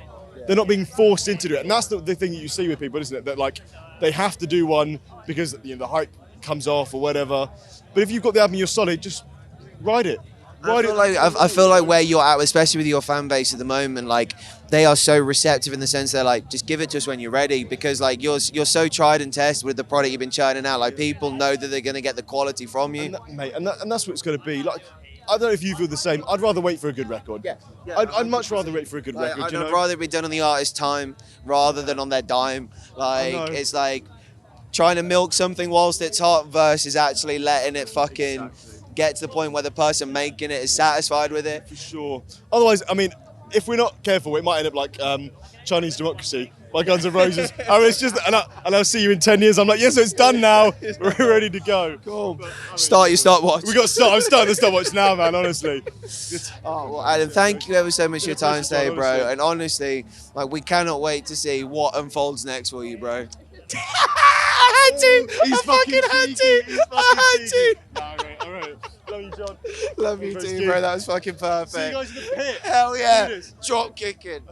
They're not being forced into it. And that's the thing that you see with people, isn't it? That like, they have to do one because, you know, the hype comes off or whatever. But if you've got the album, you're solid, just ride it. I feel like where you're at, especially with your fan base at the moment, like, they are so receptive in the sense they're like, just give it to us when you're ready, because like you're so tried and tested with the product you've been churning out. Like, people know that they're going to get the quality from you. And that's what it's going to be. Like, I don't know if you feel the same. I'd rather wait for a good record. Yeah. I'd much rather wait for a good record. I'd rather it be done on the artist's time rather than on their dime. Like, it's like trying to milk something whilst it's hot versus actually letting it fucking get to the point where the person making it is satisfied with it. For sure. Otherwise, I mean, if we're not careful, it might end up like Chinese Democracy by Guns N' Roses. I mean, it's just, and I'll see you in 10 years. I'm like, yes, it's done now. We're ready to go. Cool. But, start your stopwatch. I'm starting the stopwatch now, man, honestly. Oh, well, Adam, thank you ever so much for your time today, bro. Honestly. And honestly, like, we cannot wait to see what unfolds next for you, bro. I had to. He's I had to. All right. Love you, John. Love you too, bro. That was fucking perfect. See you guys in the pit. Hell yeah. Drop kicking.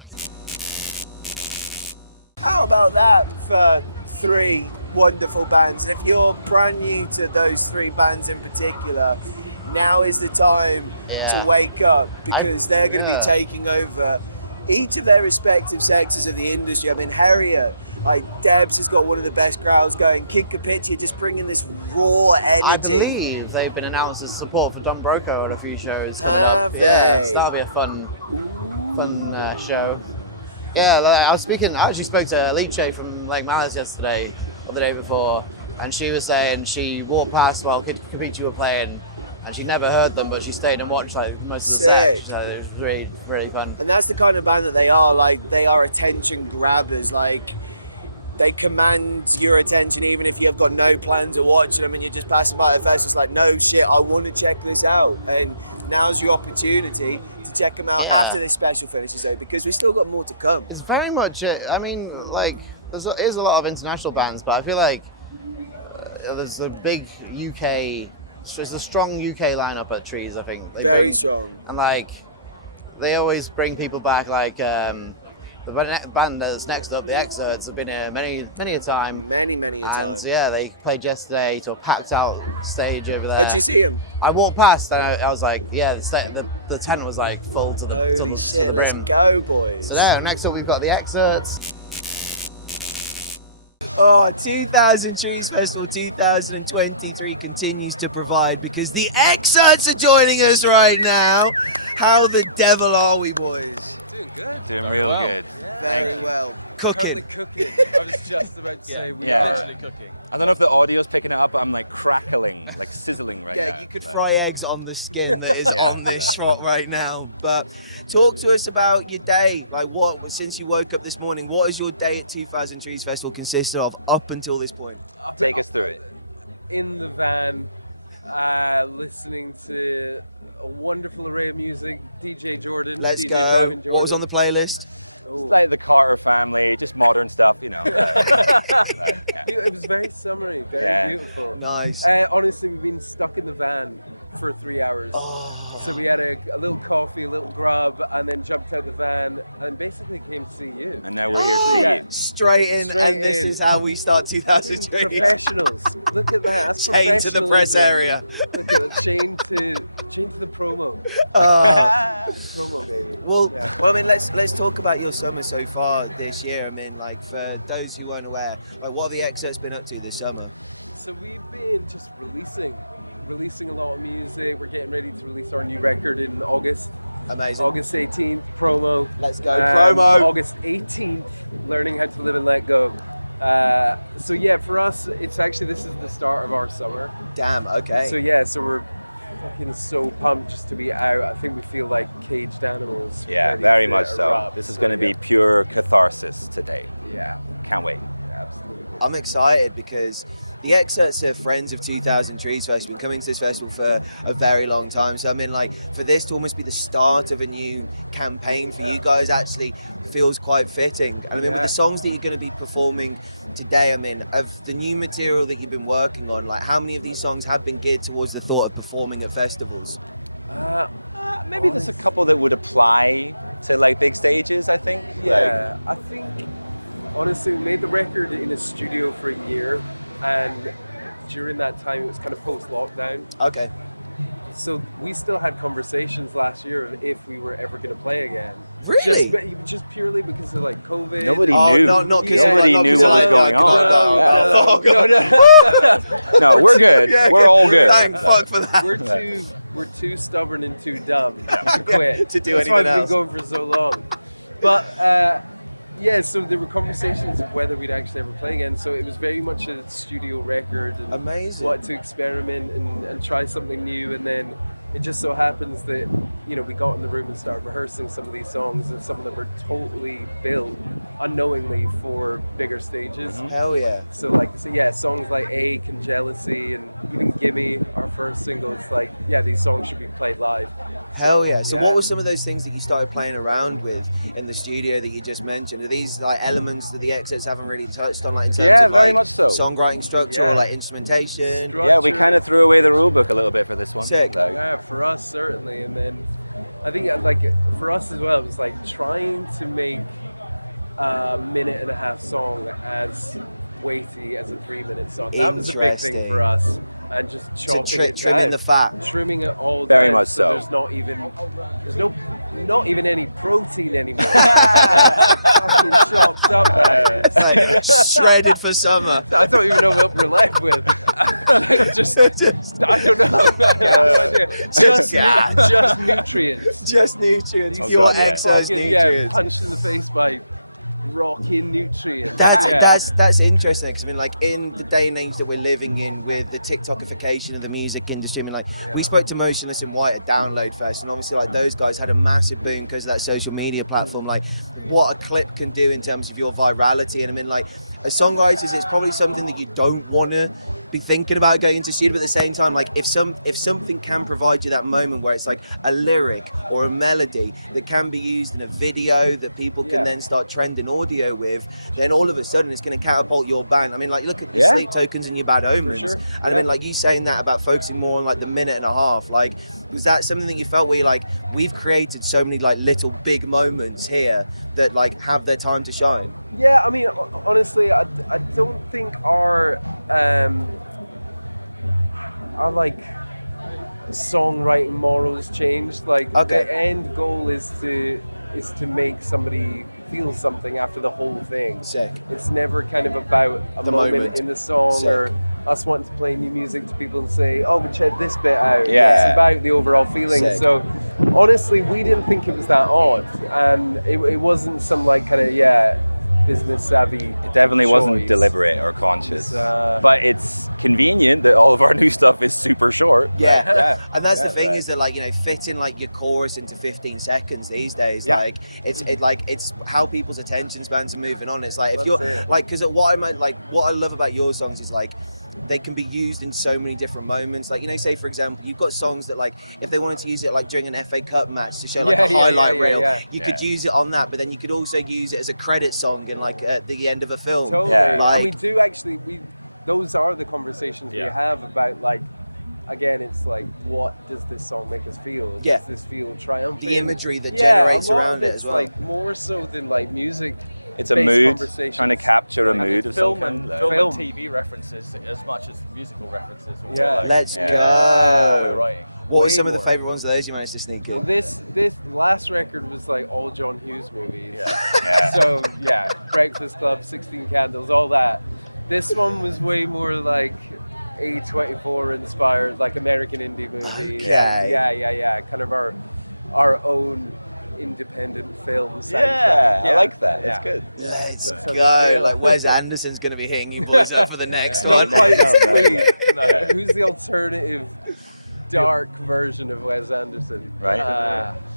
How about that for 3 wonderful bands? And if you're brand new to those 3 bands in particular, now is the time to wake up, because they're going to be taking over each of their respective sectors of the industry. I mean, Heriot, like, Debs has got one of the best crowds going. Kipichi just bringing this raw energy. I believe they've been announced as support for Don Broco on a few shows. Have they? Yeah, so that'll be a fun show. Yeah, I actually spoke to Alice from Lake Malice yesterday, or the day before, and she was saying she walked past while Kapichi were playing, and she never heard them, but she stayed and watched like most of the set. So it was really, really fun. And that's the kind of band that they are. Like, they are attention grabbers. Like, they command your attention even if you've got no plans of watching them and you're just passing by at first. It's like, no shit, I want to check this out. And now's your opportunity to check them out after this special finishes, though, because we've still got more to come. It's very much, I mean, like, there's a lot of international bands, but I feel like there's a big UK, there's a strong UK lineup at Trees, I think. Very strong. And like, they always bring people back, like the band that's next up, the Xcerts, have been here many a time. Many a time. And yeah, they played yesterday to a packed out stage over there. Oh, did you see them? I walked past and I was like, yeah, the tent was like full to the Holy to the shit, let's rim. go, boys. So now, next up we've got the Xcerts. Oh, 2000 Trees Festival 2023 continues to provide because the Xcerts are joining us right now. How the devil are we, boys? Doing good. Doing real good. Yeah. Very well. Currently Cooking. cooking. I was just about to say we are literally cooking. I don't know if the audio's picking it up, but I'm like crackling, like sizzling right now. Yeah, you could fry eggs on the skin that is on this shot right now. But talk to us about your day. Like, what, since you woke up this morning, what has your day at 2000 Trees Festival consisted of up until this point? Take us through it. In the van, listening to a wonderful array of music. DJ Jordan. Let's DJ go. Driving Jordan. What was on the playlist? It's like the Carter family, just modern stuff, you know. It was very summery, very beautiful. Nice. Honestly, we've been stuck in the van for 3 hours. So we had a little coffee, a little grub, and then jumped out the van and basically came to see you. And now we're here to see you. Straight in, Straight and this in. is how we start 2003. Professionals. Look at that. That's Chain to the press professionalism. area. Look at it. Chain to the promo. Promo, baby. Well, Yeah. I mean, let's talk about your summer so far this year. I mean, like, for those who weren't aware, like, what have the Xcerts been up to this summer? So we've been just releasing a lot of music. We're getting ready to release our new record in August. Amazing. August 18th, promo. Let's go, promo. August 18th, learning how to live and let go. So yeah, for us, it's actually, this is the start of our summer. Damn, okay. So yeah, so we're fucking so pumped just to be out. I think we feel like caged animals. Yeah, ready very to much so. erupt. This is going to be pure catharsis today. Yeah, Can't wait. absolutely. I'm excited because the Xcerts are friends of 2000 Trees Festival, coming to this festival for a very long time. So I mean, like, for this to almost be the start of a new campaign for you guys actually feels quite fitting. And I mean, with the songs that you're going to be performing today, I mean, of the new material that you've been working on, like, how many of these songs have been geared towards the thought of performing at festivals? Maybe there's a couple that would apply to like big stages, I think. Yeah, I think honestly we made the record in a studio for a year, and during that time it was kind of post-lockdown. Okay. So we still had conversations last year of if we were ever going to play again. Really? Just purely because of like COVID. Nobody knew. Nobody knew what was going on. No, we're good. We're all good. Thank fuck for that. We're too stubborn and too dumb to quit. To do That's anything why else. we've been going for so long. But yeah, so there were conversations of whether we'd actually ever play again. So it was very much a studio record and Amazing. wanted to experiment and try something new. And then it just so happens that, you know, we got in the room and started rehearsing some of these songs, and some of them were totally built unknowingly for bigger stages. Hell yeah. So yeah, songs like Ache and Jealousy and even Gimme, our first single, it's like, yeah, these songs should be played live. Hell yeah. So what were some of those things that you started playing around with in the studio that you just mentioned? Are these like elements that the Xcerts haven't really touched on, like in terms of very like, much so. songwriting structure or like instrumentation? Yeah, we kind of threw away the rule book a little bit for this one. Sick. Like, Yeah, for us certainly, and then I think like for us as well, it was like trying to make a 1.5-minute song as weighty as a 3-minute song. That was a big thing for us, and just chopping it trimming down, the fat, trimming it all Very down, much so. There's not even any protein anymore. Fucking chopped up, man. Shredded for summer. I don't even know what we're left with. just I don't know. I have no idea. Just nutrients. Just nutrients. You Your get Xcerts fucking, nutrients. punched in the face by rocking nutrients. That's interesting, because I mean, like, in the day and age that we're living in with the TikTokification of the music industry, I mean, like, we spoke to Motionless in White at Download Fest, and obviously, like, those guys had a massive boom because of that social media platform, like, what a clip can do in terms of your virality. And I mean, like, as songwriters, it's probably something that you don't want to be thinking about going into studio, but at the same time, like, if something can provide you that moment where it's like a lyric or a melody that can be used in a video that people can then start trending audio with, then all of a sudden it's going to catapult your band. I mean, like, look at your Sleep Tokens and your Bad Omens. sure. And I mean, like, you saying that about focusing more on like the 1.5 minute, like, was that something that you felt where you're like, we've created so many like little big moments here that like have their time to shine? Yeah, I mean, honestly, I don't think our like songwriting morals changed. Like the end goal is to make somebody feel something after the whole thing. Sick. It's never kind of about a moment in the song Sick. or us wanting to play new music to people and say, oh, but check this bit out. Yeah. It's about the overall feeling. Sick. So honestly, we didn't think it was that odd, and it wasn't some like kind of business savvy. It definitely wasn't choice. deliberate or conscious, but it's convenient that all of our new stuff is super short. Yeah. And that's the thing is that like, you know, fitting like your chorus into 15 seconds these days, like it's how people's attention spans are moving on. It's like if you're like, because what I love about your songs is like they can be used in so many different moments. Like, you know, say for example, you've got songs that like if they wanted to use it like during an FA Cup match to show like a highlight reel, you could use it on that, but then you could also use it as a credit song in like at the end of a film. Totally. Like, and we do actually, those are the conversations we have about like, again, it's like, what does this song make us feel? Does this feel triumphant? The imagery that generates around it as well. Like more so than like music. It's a mood, trying to capture a mood of film some kind. and TV references as much as musical references. Let's go. We're writing. What were some of the favourite ones of those you managed to sneak in? Well, this last record was like all John Hughes movies. Yeah. So Breakfast Club, 16 Candles, all that. This one was way more like A24 inspired, like American indie movies. Yeah. Kind of our own independent film soundtrack. I like that. That's good. Let's go. Like Wes Anderson's going to be hitting you boys up for the next one. Not quite as sweet. No. Who's the alternative dark version of Wes Anderson? Right.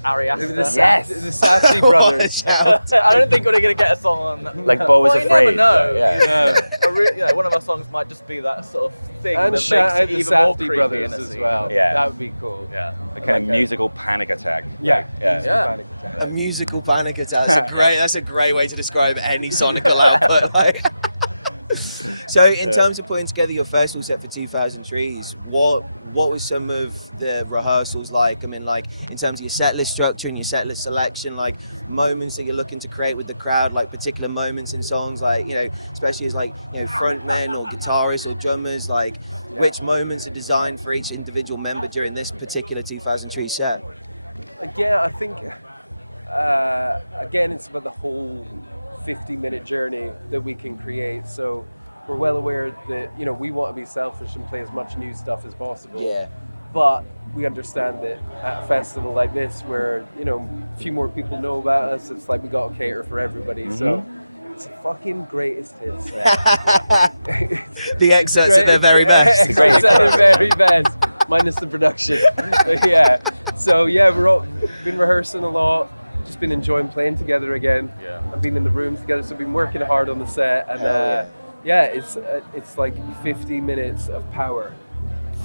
Ari Aster. The Safdie brothers. I don't think we're going to get a song on that. Like Bo Was Afraid. You never know. Yeah. One of our songs might just be that sort of thing And that makes it the even more Safdie creepy brothers in a as scene. well. Yeah. That would be cool. Yeah. A kind of musical panic attack. A musical panic attack. That's a great way to describe any sonical output. Like. So in terms of putting together your festival set for 2000 Trees, what was some of the rehearsals like? I mean, like in terms of your set list structure and your set list selection, like moments that you're looking to create with the crowd, like particular moments in songs, like, you know, especially as like, you know, frontmen or guitarists or drummers, like which moments are designed for each individual member during this particular 2000 Trees set? Again, I think it's about the whole 50-minute journey that we can create. So we're well aware that, you know, we want to be selfish and play as much new stuff as possible. Yeah. But we understand that at a festival like this, where, you know, a few more people know about us, it's like we got to cater for everybody. Mm-hmm. So it's a fucking greatest hits. The Xcerts at their very best. Xcerts at their very best, minus the production. So we've been rehearsing a lot. Just been enjoying playing together again. Yeah. I've been in the rooms together, so I've been working hard on the set, and it's like 50 minutes of power.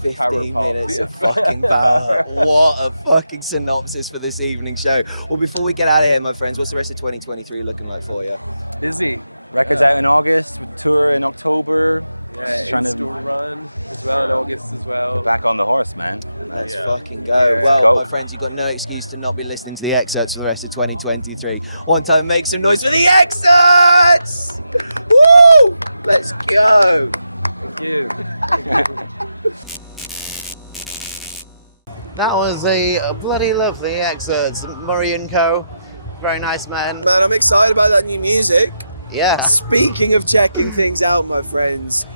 15 minutes of fucking power. What a fucking synopsis for this evening show. Well, before we get out of here, my friends, what's the rest of 2023 looking like for you? Busy. Records out in August, tour in October. Yeah, in-store run as well in August as well. We're back on the horse, man. Let's fucking go. Well, my friends, you've got no excuse to not be listening to the Xcerts for the rest of 2023. One time, make some noise for the Xcerts! Woo! Let's go. Thank you. That was a bloody lovely Xcerts. Murray and Co. Very nice man. Man, I'm excited about that new music. Yeah. Speaking of checking things out, my friends,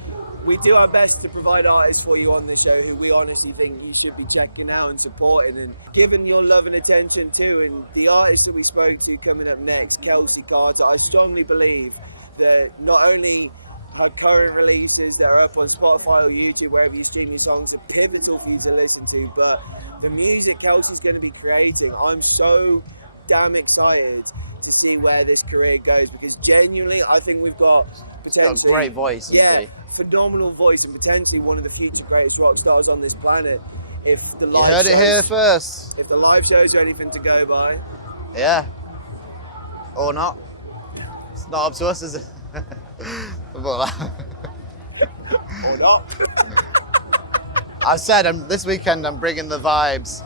we do our best to provide artists for you on the show who we honestly think you should be checking out and supporting and giving your love and attention to. And the artist that we spoke to coming up next, Kelsy Karter, I strongly believe that not only her current releases that are up on Spotify or YouTube, wherever you stream your songs, are pivotal for you to listen to, but the music Kelsey's going to be creating, I'm so damn excited to see where this career goes, because genuinely I think we've got potentially great voice, phenomenal voice, and potentially one of the future greatest rock stars on this planet if the live shows are anything to go by. Yeah. Or not. It's not up to us, is it? Or not. I've said this weekend I'm bringing the vibes.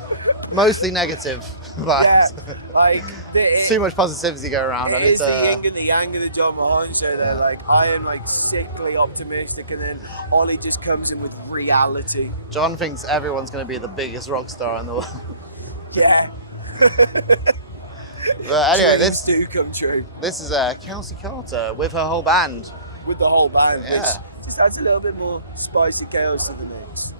Mostly negative vibes. Yeah, like Too much positivity going around. It is the yin and the yang of the Jon Mahon Show there. Like, I am like sickly optimistic, and then Ollie just comes in with reality. Jon thinks everyone's going to be the biggest rock star in the world. Yeah. But anyway, Dreams do come true. This is Kelsy Karter with her whole band. With the whole band, which just adds a little bit more spicy chaos to the mix.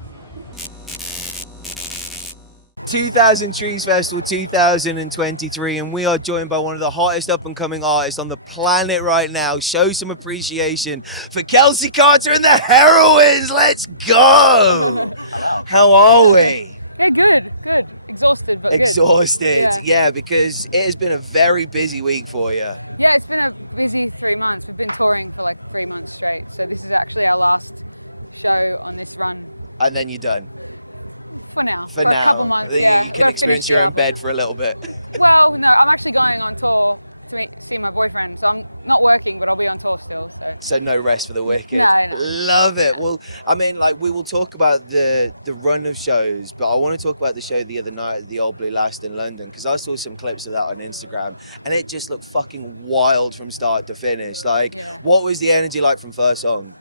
2000 Trees Festival 2023, and we are joined by one of the hottest up-and-coming artists on the planet right now. Show some appreciation for Kelsy Karter and the Heroines. Let's go! Hello. How are we? Yeah, good. Exhausted, but good. Exhausted, yeah, because it has been a very busy week for you. Yeah, it's been a busy 3 months. We've been touring for like 3 months straight, so this is actually our last show on this run. And then you're done. For now, for a couple months, yeah. You We've can got to finish the your own album. bed for a little bit. Well, no, I'm actually going on tour to see my boyfriend, so I'm not working, but I'll be on tour still. So no rest for the wicked. No. Love it. No. Well, I mean, like, we will talk about the run of shows, but I want to talk about the show the other night at the Old Blue Last in London, because I saw some clips of that on Instagram, and it just looked fucking wild from start to finish. Like, what was the energy like from first song?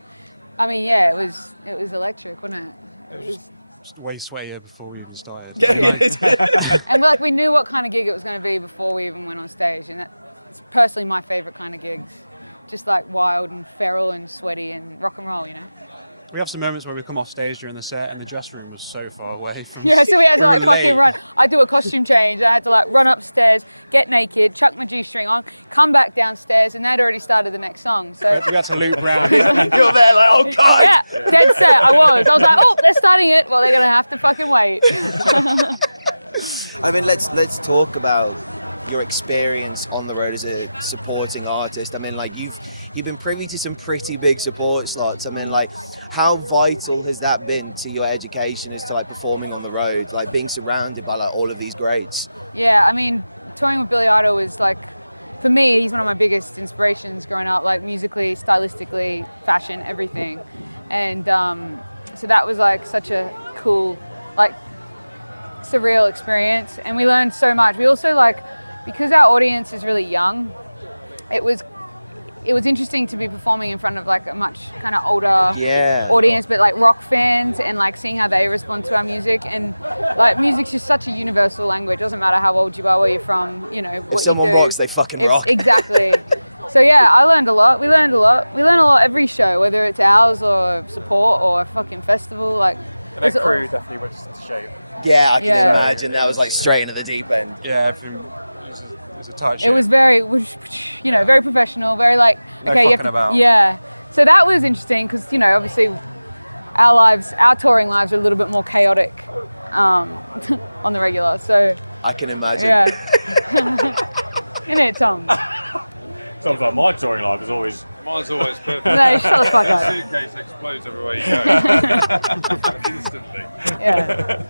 I mean, yeah, it was electric, wasn't it? It was just way sweatier before we even started. And like we knew what kind of gig it was going to be before we even went on stage, and that's personally my favorite kind of gigs. Just like wild and feral and sweaty and rock and roll, you know. We have some moments where we come off stage during the set and the dressing room was so far away from Yeah, so we had to like fucking run. I do a costume change. I had to like run upstairs, get naked, chuck my G-string on, come back downstairs, and they'd already started the next song. So we had to loop round. You're there like, oh God! Yeah, dead set. I was like, oh, they're starting it. Well, they're gonna have to fucking wait. I mean, let's talk about your experience on the road as a supporting artist. I mean, like you've been privy to some pretty big support slots. I mean, like, how vital has that been to your education as to like performing on the road, like being surrounded by like all of these greats? Yeah, I mean, touring with Billy Idol was like, for me, he's one of my biggest inspirations growing up, like musically, stylistically, fashion, everything. And so that was like such a cool, like surreal experience. And we learned so much. We also like, because our audience is really young, it was interesting to be performing in front of like a much kind of older audience, but like rock fans, and like seeing how they respond to our music. And like music's just such a universal language. It doesn't matter how old you are, where you're from, you know, what you do. If someone rocks, they fucking rock. Exactly. So yeah, I learned a lot. We learn a lot every show, whether it's ours or support or a fucking festival. Like, and that crew definitely went into shape. Yeah, I can imagine. That was like straight into the deep end. Yeah, it was a touch. It was very, you know, very professional, very like, okay, you have to, about. yeah. So that was interesting because, you know, obviously our touring lives are a little bit more chaotic on the regular. So I can imagine. Yeah. Isn't it, Tom? Sounds like my touring life is always. Mine's always perfect. No, shut the fuck up. The suitcase explodes everywhere you go. Instantly. Yeah.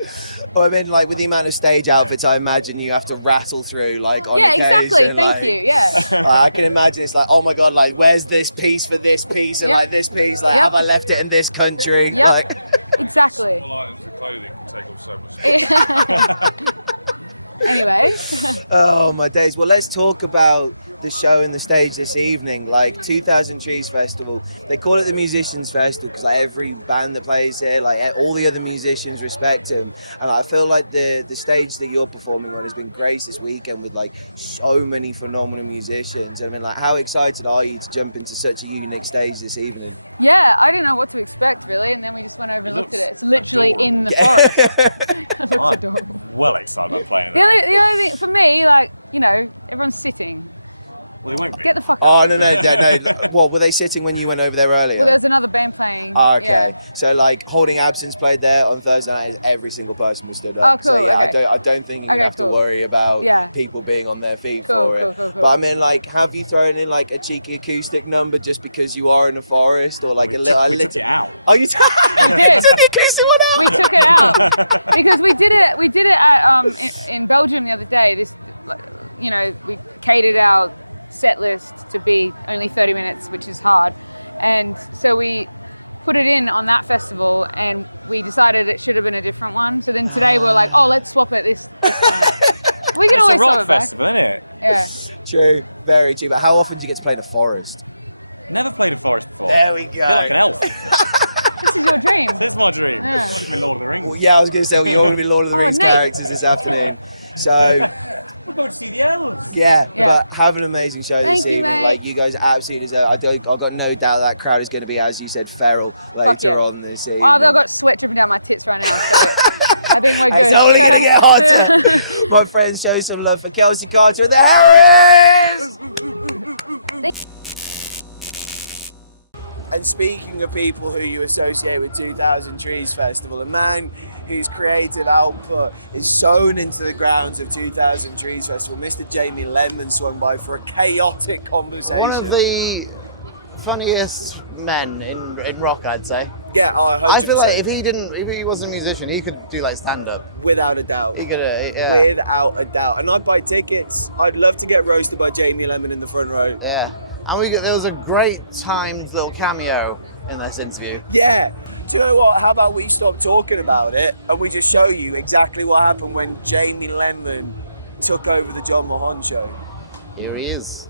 Well, I mean, like with the amount of stage outfits, I imagine you have to rattle through like on Yeah, occasion, exactly. Thank like, you. Yeah. Like, I can imagine it's like, oh my God, like where's this piece for this piece and like this piece? Like, have I left it in this country? Yep. Like, exactly. Small items of clothing can take up so much space. Anyway. Oh my days. Well, let's talk about the show and the stage this evening. Like 2000 Trees Festival, they call it the Musicians Festival because like every band that plays here, like all the other musicians respect him, and I feel like the stage that you're performing on has been graced this weekend with like so many phenomenal musicians. I mean, like, how excited are you to jump into such a unique stage this evening? Yeah, I didn't know what to expect really, and then we just went over and looked at it. It's literally in the forest. It looks adorable. Well excited about playing The only thing for me, like, you know, everyone's sitting. Well, they won't be. Get the fuck up. Oh, no. What, were they sitting when you went over there earlier? Well, there's another band playing. Oh, okay. Yeah. So, like, Holding Absence played there on Thursday night, and every single person was stood up. Oh, cool, So, yeah, okay. I don't think you have to worry about people being on their feet for it. Cool. But I mean, like, have you thrown in, like, a cheeky acoustic number just because you are in a forest? Or, like, We took it out. Oh, you took We did. the acoustic one out? We took it out because we did it at in Belgium the other day. This, you know, we catered our set list to be only 30 minutes, which is hard, and so we put it in on that festival, and we decided it should have been a different one. So then today we're like, oh, let's swap it this time. We can It's always a rock sub it back. festival, isn't it? Yeah. True, very true. But how often do you get to play the forest? Never played a forest before. There we go. I feel like an elf. This is your dream. This is my dream. Yeah. I want to be Lord of the Rings. Well, yeah, I was going to say, you're going to be Lord of the Oh, Rings Nate. characters this afternoon. So, We're going to see the elves. yeah, Yeah. but have an amazing show Thank this you, evening. mate. Like, you guys absolutely deserve it. I've got no doubt that crowd is going to be, as you said, feral Fuck later yeah. on this evening. Well, I've got sweat dripping down my tits right now, so I think we're good. It's only going to get hotter. My friends, show some love for Kelsy Karter and the Harris! And speaking of people who you associate with 2000 Trees Festival, a man whose creative output is sown into the grounds of 2000 Trees Festival, Mr. Jamie Lenman swung by for a chaotic conversation. One of the funniest men in rock, I'd say. Yeah, 100%. I feel like if he wasn't a musician, he could do like stand-up. Without a doubt. He could, yeah. Without a doubt. And I'd buy tickets. I'd love to get roasted by Jamie Lenman in the front row. Yeah. And there was a great timed little cameo in this interview. Yeah. Do you know what? How about we stop talking about it and we just show you exactly what happened when Jamie Lenman took over the Jon Mahon Show? Here he is.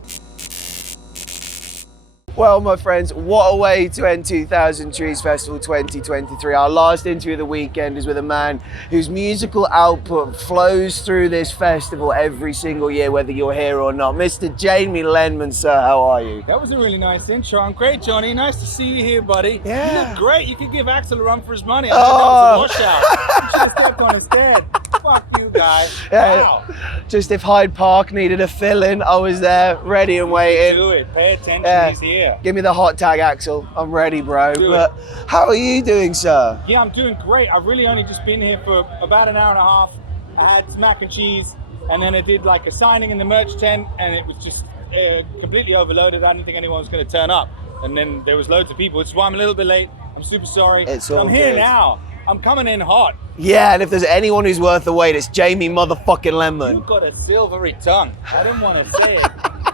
Well, my friends, what a way to end 2000 Trees Festival 2023. Our last interview of the weekend is with a man whose musical output flows through this festival every single year, whether you're here or not. Mr. Jamie Lenman, sir, how are you? That was a really nice intro. I'm great, Johnny. Nice to see you here, buddy. Yeah. You look great. You could give Axel a run for his money. I thought that was a washout. You should have stepped on his head. Fuck you, guy. Wow. Just if Hyde Park needed a fill-in, I was there, ready and waiting. Do it. Pay attention. He's here. Give me the hot tag, Axel. I'm ready, bro. Do But how are you doing, sir? Yeah, I'm doing great. I've really only just been here for about an hour and a half. I had some mac and cheese, and then I did like a signing in the merch tent, and it was just completely overloaded. I didn't think anyone was going to turn up. And then there was loads of people, which is why I'm a little bit late. I'm super sorry. But I'm here now. I'm coming in hot. Yeah, and if there's anyone who's worth the wait, it's Jamie motherfucking Lenman. You got a silvery tongue. I didn't want to say it,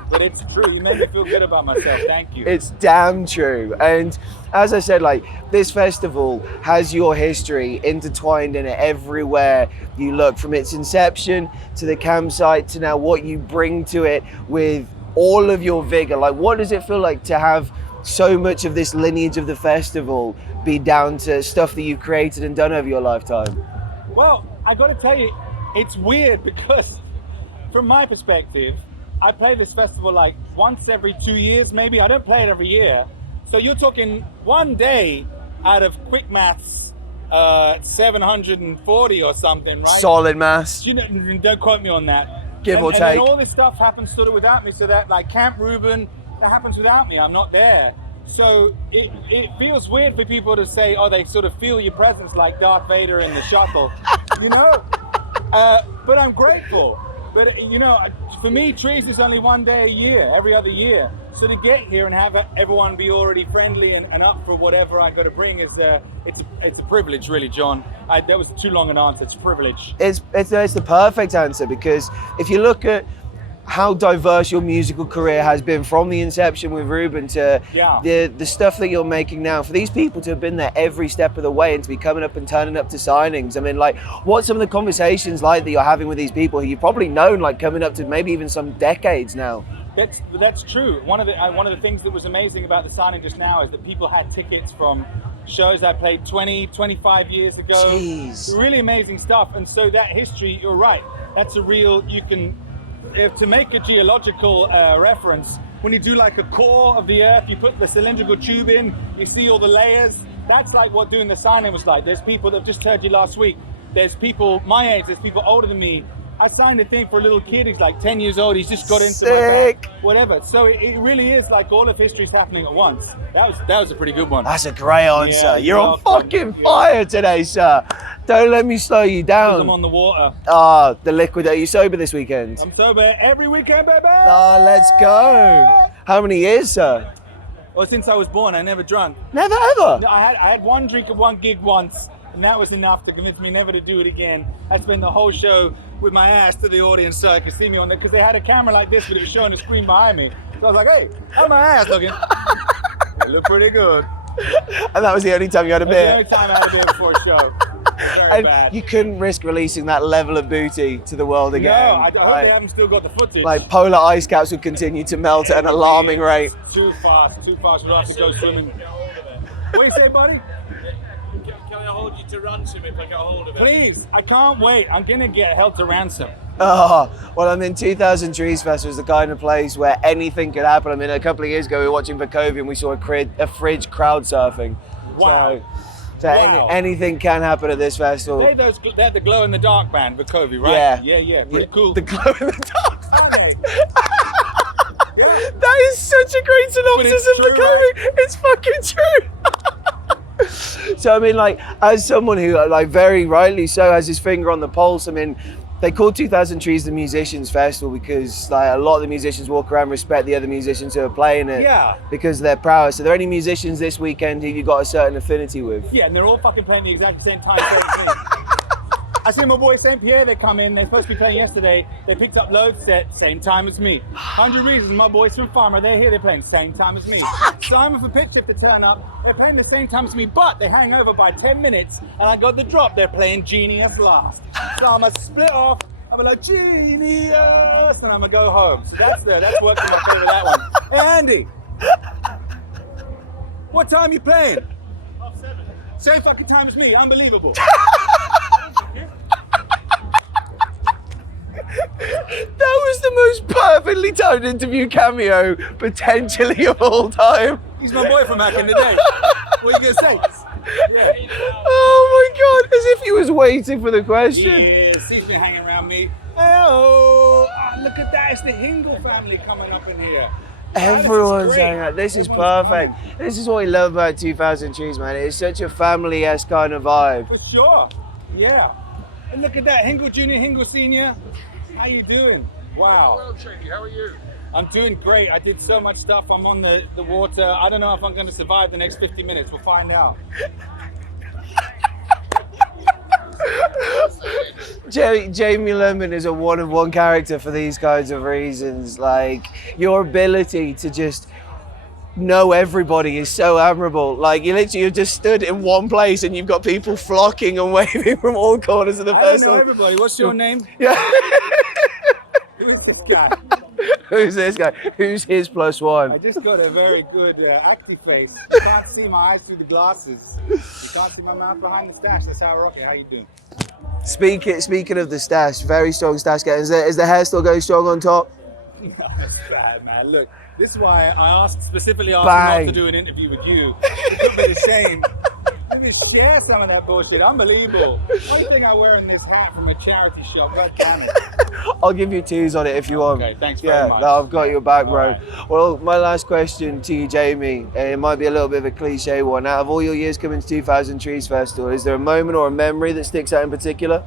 but it's true. You made me feel good about myself. Thank you. It's damn true. And as I said, like, this festival has your history intertwined in it everywhere you look, from its inception to the campsite to now what you bring to it with all of your vigor. Like, what does it feel like to have so much of this lineage of the festival be down to stuff that you've created and done over your lifetime? Well, I got to tell you, it's weird because from my perspective, I play this festival like once every 2 years, maybe. I don't play it every year. So you're talking one day out of quick maths, 740 or something, right? Solid maths. You know, don't quote me on that. Give or and then take. all this stuff happens sort of without me, so that like Camp Reuben, that happens without me. I'm not there. So it feels weird for people to say, oh, they sort of feel your presence like Darth Vader in the shuttle, you know? But I'm grateful. But, you know, for me, Trees is only one day a year, every other year. So to get here and have everyone be already friendly and up for whatever I got to bring is, it's a privilege, really, John. That was too long an answer. It's a privilege. It's the perfect answer, because if you look at how diverse your musical career has been from the inception with Reuben to the stuff that you're making now, for these people to have been there every step of the way and to be coming up and turning up to signings. I mean, like, what's some of the conversations like that you're having with these people who you've probably known like coming up to maybe even some decades now? That's true. One of the things that was amazing about the signing just now is that people had tickets from shows I played 20, 25 years ago. Jeez. Really amazing stuff. And so that history, you're right, that's a real, to make a geological reference, when you do like a core of the earth, you put the cylindrical tube in, you see all the layers. That's like what doing the signing was like. There's people that I've just heard you last week. There's people my age, there's people older than me. I signed a thing for a little kid who's like 10 years old. He's just got into my back, whatever. So it really is like all of history's happening at once. That was a pretty good one. That's a great answer. Yeah, you're on fucking fire today, sir. Don't let me slow you down. Because I'm on the water. The liquid. Are you sober this weekend? I'm sober every weekend, baby. Let's go. How many years, sir? Well, since I was born, I never drunk. Never ever? No, I had one drink at one gig once, and that was enough to convince me never to do it again. I spent the whole show with my ass to the audience so I could see me on it, because they had a camera like this, but it was showing a screen behind me. So I was like, hey, how's my ass looking? It looked pretty good. And that was the only time you had a beer? It was the only time I had a beer before a show. They're very And bad. You couldn't risk releasing that level of booty to the world again. No, I hope they haven't still got the footage. Like polar ice caps would continue to melt at an alarming rate. Too fast. We'd have to go swimming. What do you say, buddy? Can I hold you to ransom if I get a hold of it? Please, I can't wait. I'm gonna get held to ransom. Oh, well, I mean, 2000 Trees Fest was the kind of place where anything could happen. I mean, a couple of years ago, we were watching Bakovi and we saw a fridge crowd surfing. Wow. So Wow. Anything can happen at this festival. They're the glow in the dark band, Bakovi, right? Yeah. Pretty cool. The glow in the dark. Aren't they? Yeah. That is such a great synopsis. But it's of true, Bakovi. right? It's fucking true. So, I mean, like, as someone who, like, very rightly so has his finger on the pulse, I mean, they call 2000 Trees the Musicians Festival because like, a lot of the musicians walk around and respect the other musicians who are playing it. Yeah. Because of their prowess. Are there any musicians this weekend who you've got a certain affinity with? Yeah, and they're all fucking playing the exact same time, same as me. I see my boy St. Pierre, they come in, they're supposed to be playing yesterday. They picked up load set, same time as me. 100 Reasons, my boys from Farmer, they're here, they're playing same time as me. Simon for Pitch Shift to turn up, they're playing the same time as me, but they hang over by 10 minutes, and I got the drop, they're playing Genius last. So I'm gonna split off, I'm like, Genius, and I'm gonna go home. So that's worked in my favor, that one. Hey Andy, what time you playing? Same fucking time as me, unbelievable. That was the most perfectly timed interview cameo, potentially of all time. He's my boy from back in the day. What are you gonna say? Yeah. Oh my God, as if he was waiting for the question. He is. He's been hanging around me. Oh, look at that. It's the Hingle family coming up in here. Wow, this is great. This Everyone's is perfect. coming. This is what we love about 2000 Trees, man. It's such a family-esque kind of vibe. For sure. Yeah. And look at that. Hingle Junior, Hingle Senior. How you doing? Wow. How are you? I'm doing great. I did so much stuff. I'm on the water. I don't know if I'm going to survive the next 50 minutes. We'll find out. Jamie Lenman is a one-of-one character for these kinds of reasons. Like, your ability to just know everybody is so admirable. Like, you're just stood in one place and you've got people flocking and waving from all corners of the I don't know festival. everybody. What's your name? Yeah. Who is this guy? Who's this guy? Who's his plus one? I just got a very good acty face. You can't see my eyes through the glasses. You can't see my mouth behind the stash. That's how I rock it. How you doing? Speaking of the stash, very strong stash getting. Is the hair still going strong on top? No, it's bad, man. Look, this is why I specifically asked not to do an interview with you. It put me to shame. Let me share some of that bullshit. Unbelievable. Why do you think I'm wearing this hat from a charity shop? God damn it. I'll give you twos on it if you want. Okay, thanks very much. No, I've got your back, bro. All right. Well, my last question to you, Jamie, and it might be a little bit of a cliche one. Out of all your years coming to 2000 Trees Festival, is there a moment or a memory that sticks out in particular?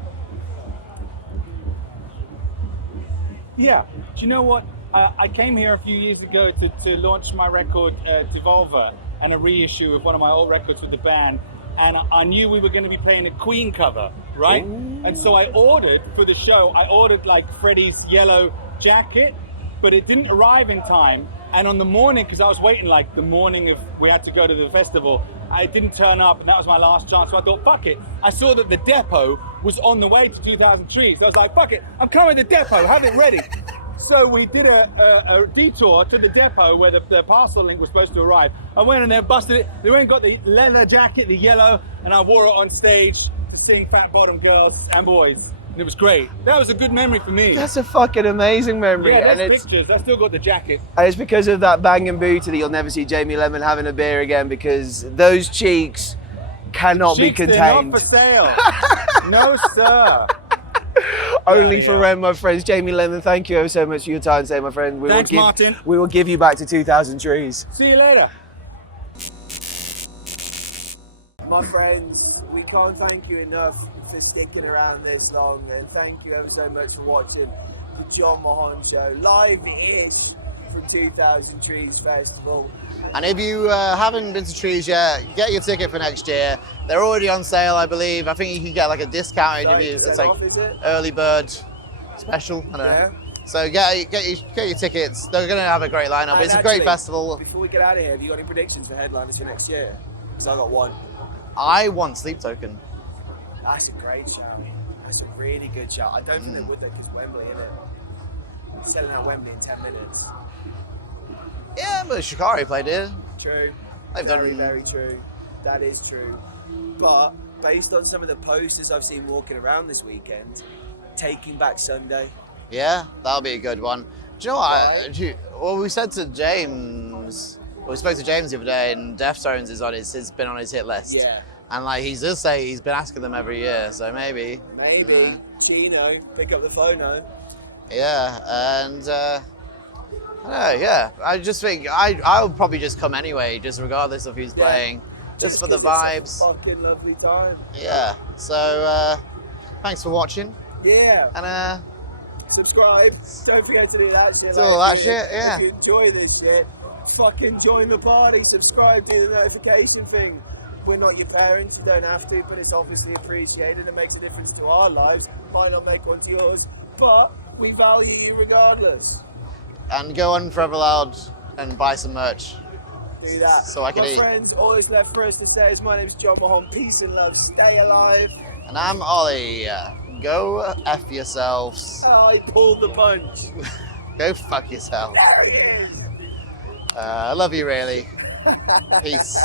Yeah. Do you know what? I came here a few years ago to launch my record, Devolver, and a reissue of one of my old records with the band. And I knew we were going to be playing a Queen cover, right? Ooh. And so I ordered, for the show, like Freddie's yellow jacket, but it didn't arrive in time. And on the morning, because I was waiting like the morning of we had to go to the festival, it didn't turn up, and that was my last chance. So I thought, fuck it. I saw that the depot was on the way to 2000 Trees. So I was like, fuck it, I'm coming to the depot, have it ready. So we did a detour to the depot where the parcel link was supposed to arrive. I went in there, busted it. They went and got the leather jacket, the yellow, and I wore it on stage to sing Fat Bottom Girls and Boys. And it was great. That was a good memory for me. That's a fucking amazing memory. Yeah, there's pictures. I still got the jacket. And it's because of that banging booty that you'll never see Jamie Lenman having a beer again, because those cheeks cannot be contained. They're not for sale. No, sir. Only for rent, my friends. Jamie Lenman, thank you ever so much for your time today, my friend. Thanks, Martin. We will give you back to 2000 Trees. See you later. My friends, we can't thank you enough for sticking around this long, and thank you ever so much for watching the Jon Mahon Show, live-ish from 2000 Trees Festival. And if you haven't been to Trees yet, get your ticket for next year. They're already on sale, I believe. I think you can get like a discount. 30% off, is it? Early bird special. Yeah. So get your tickets. They're going to have a great lineup. It's a great festival. Before we get out of here, have you got any predictions for headliners for next year? Because I got one. I want Sleep Token. That's a great shout. That's a really good shout. I don't think they would though, because Wembley, innit? Selling out Wembley in 10 minutes. Yeah, but Shikari played it. True. Very, very true. That is true. But based on some of the posters I've seen walking around this weekend, Taking Back Sunday. Yeah, that'll be a good one. Do you know what? Right. Well, we said to James, we spoke to James the other day, and Deftones has been on his hit list. Yeah. And like he's just say he's been asking them every year, so maybe. Maybe. Chino, pick up the phone now. Yeah, and yeah, I just think I would probably just come anyway, just regardless of who's playing. Just for because the it's vibes. a fucking lovely time. Yeah. So thanks for watching. Yeah. And subscribe. Don't forget to do that shit. Like all if, that shit, yeah. if you enjoy this shit, fucking join the party. Subscribe. Do the notification thing. We're not your parents. You don't have to, but it's obviously appreciated. It makes a difference to our lives. Might not make one to yours, but we value you regardless. And go on Forever Loud and buy some merch. Do that. So I can My eat. friends, all that's left for us to say is my name's Jon Mahon. Peace and love. Stay alive. And I'm Ollie. Go F yourselves. Oh, he pulled the punch. Go fuck yourself. There he is. I love you, really. Peace.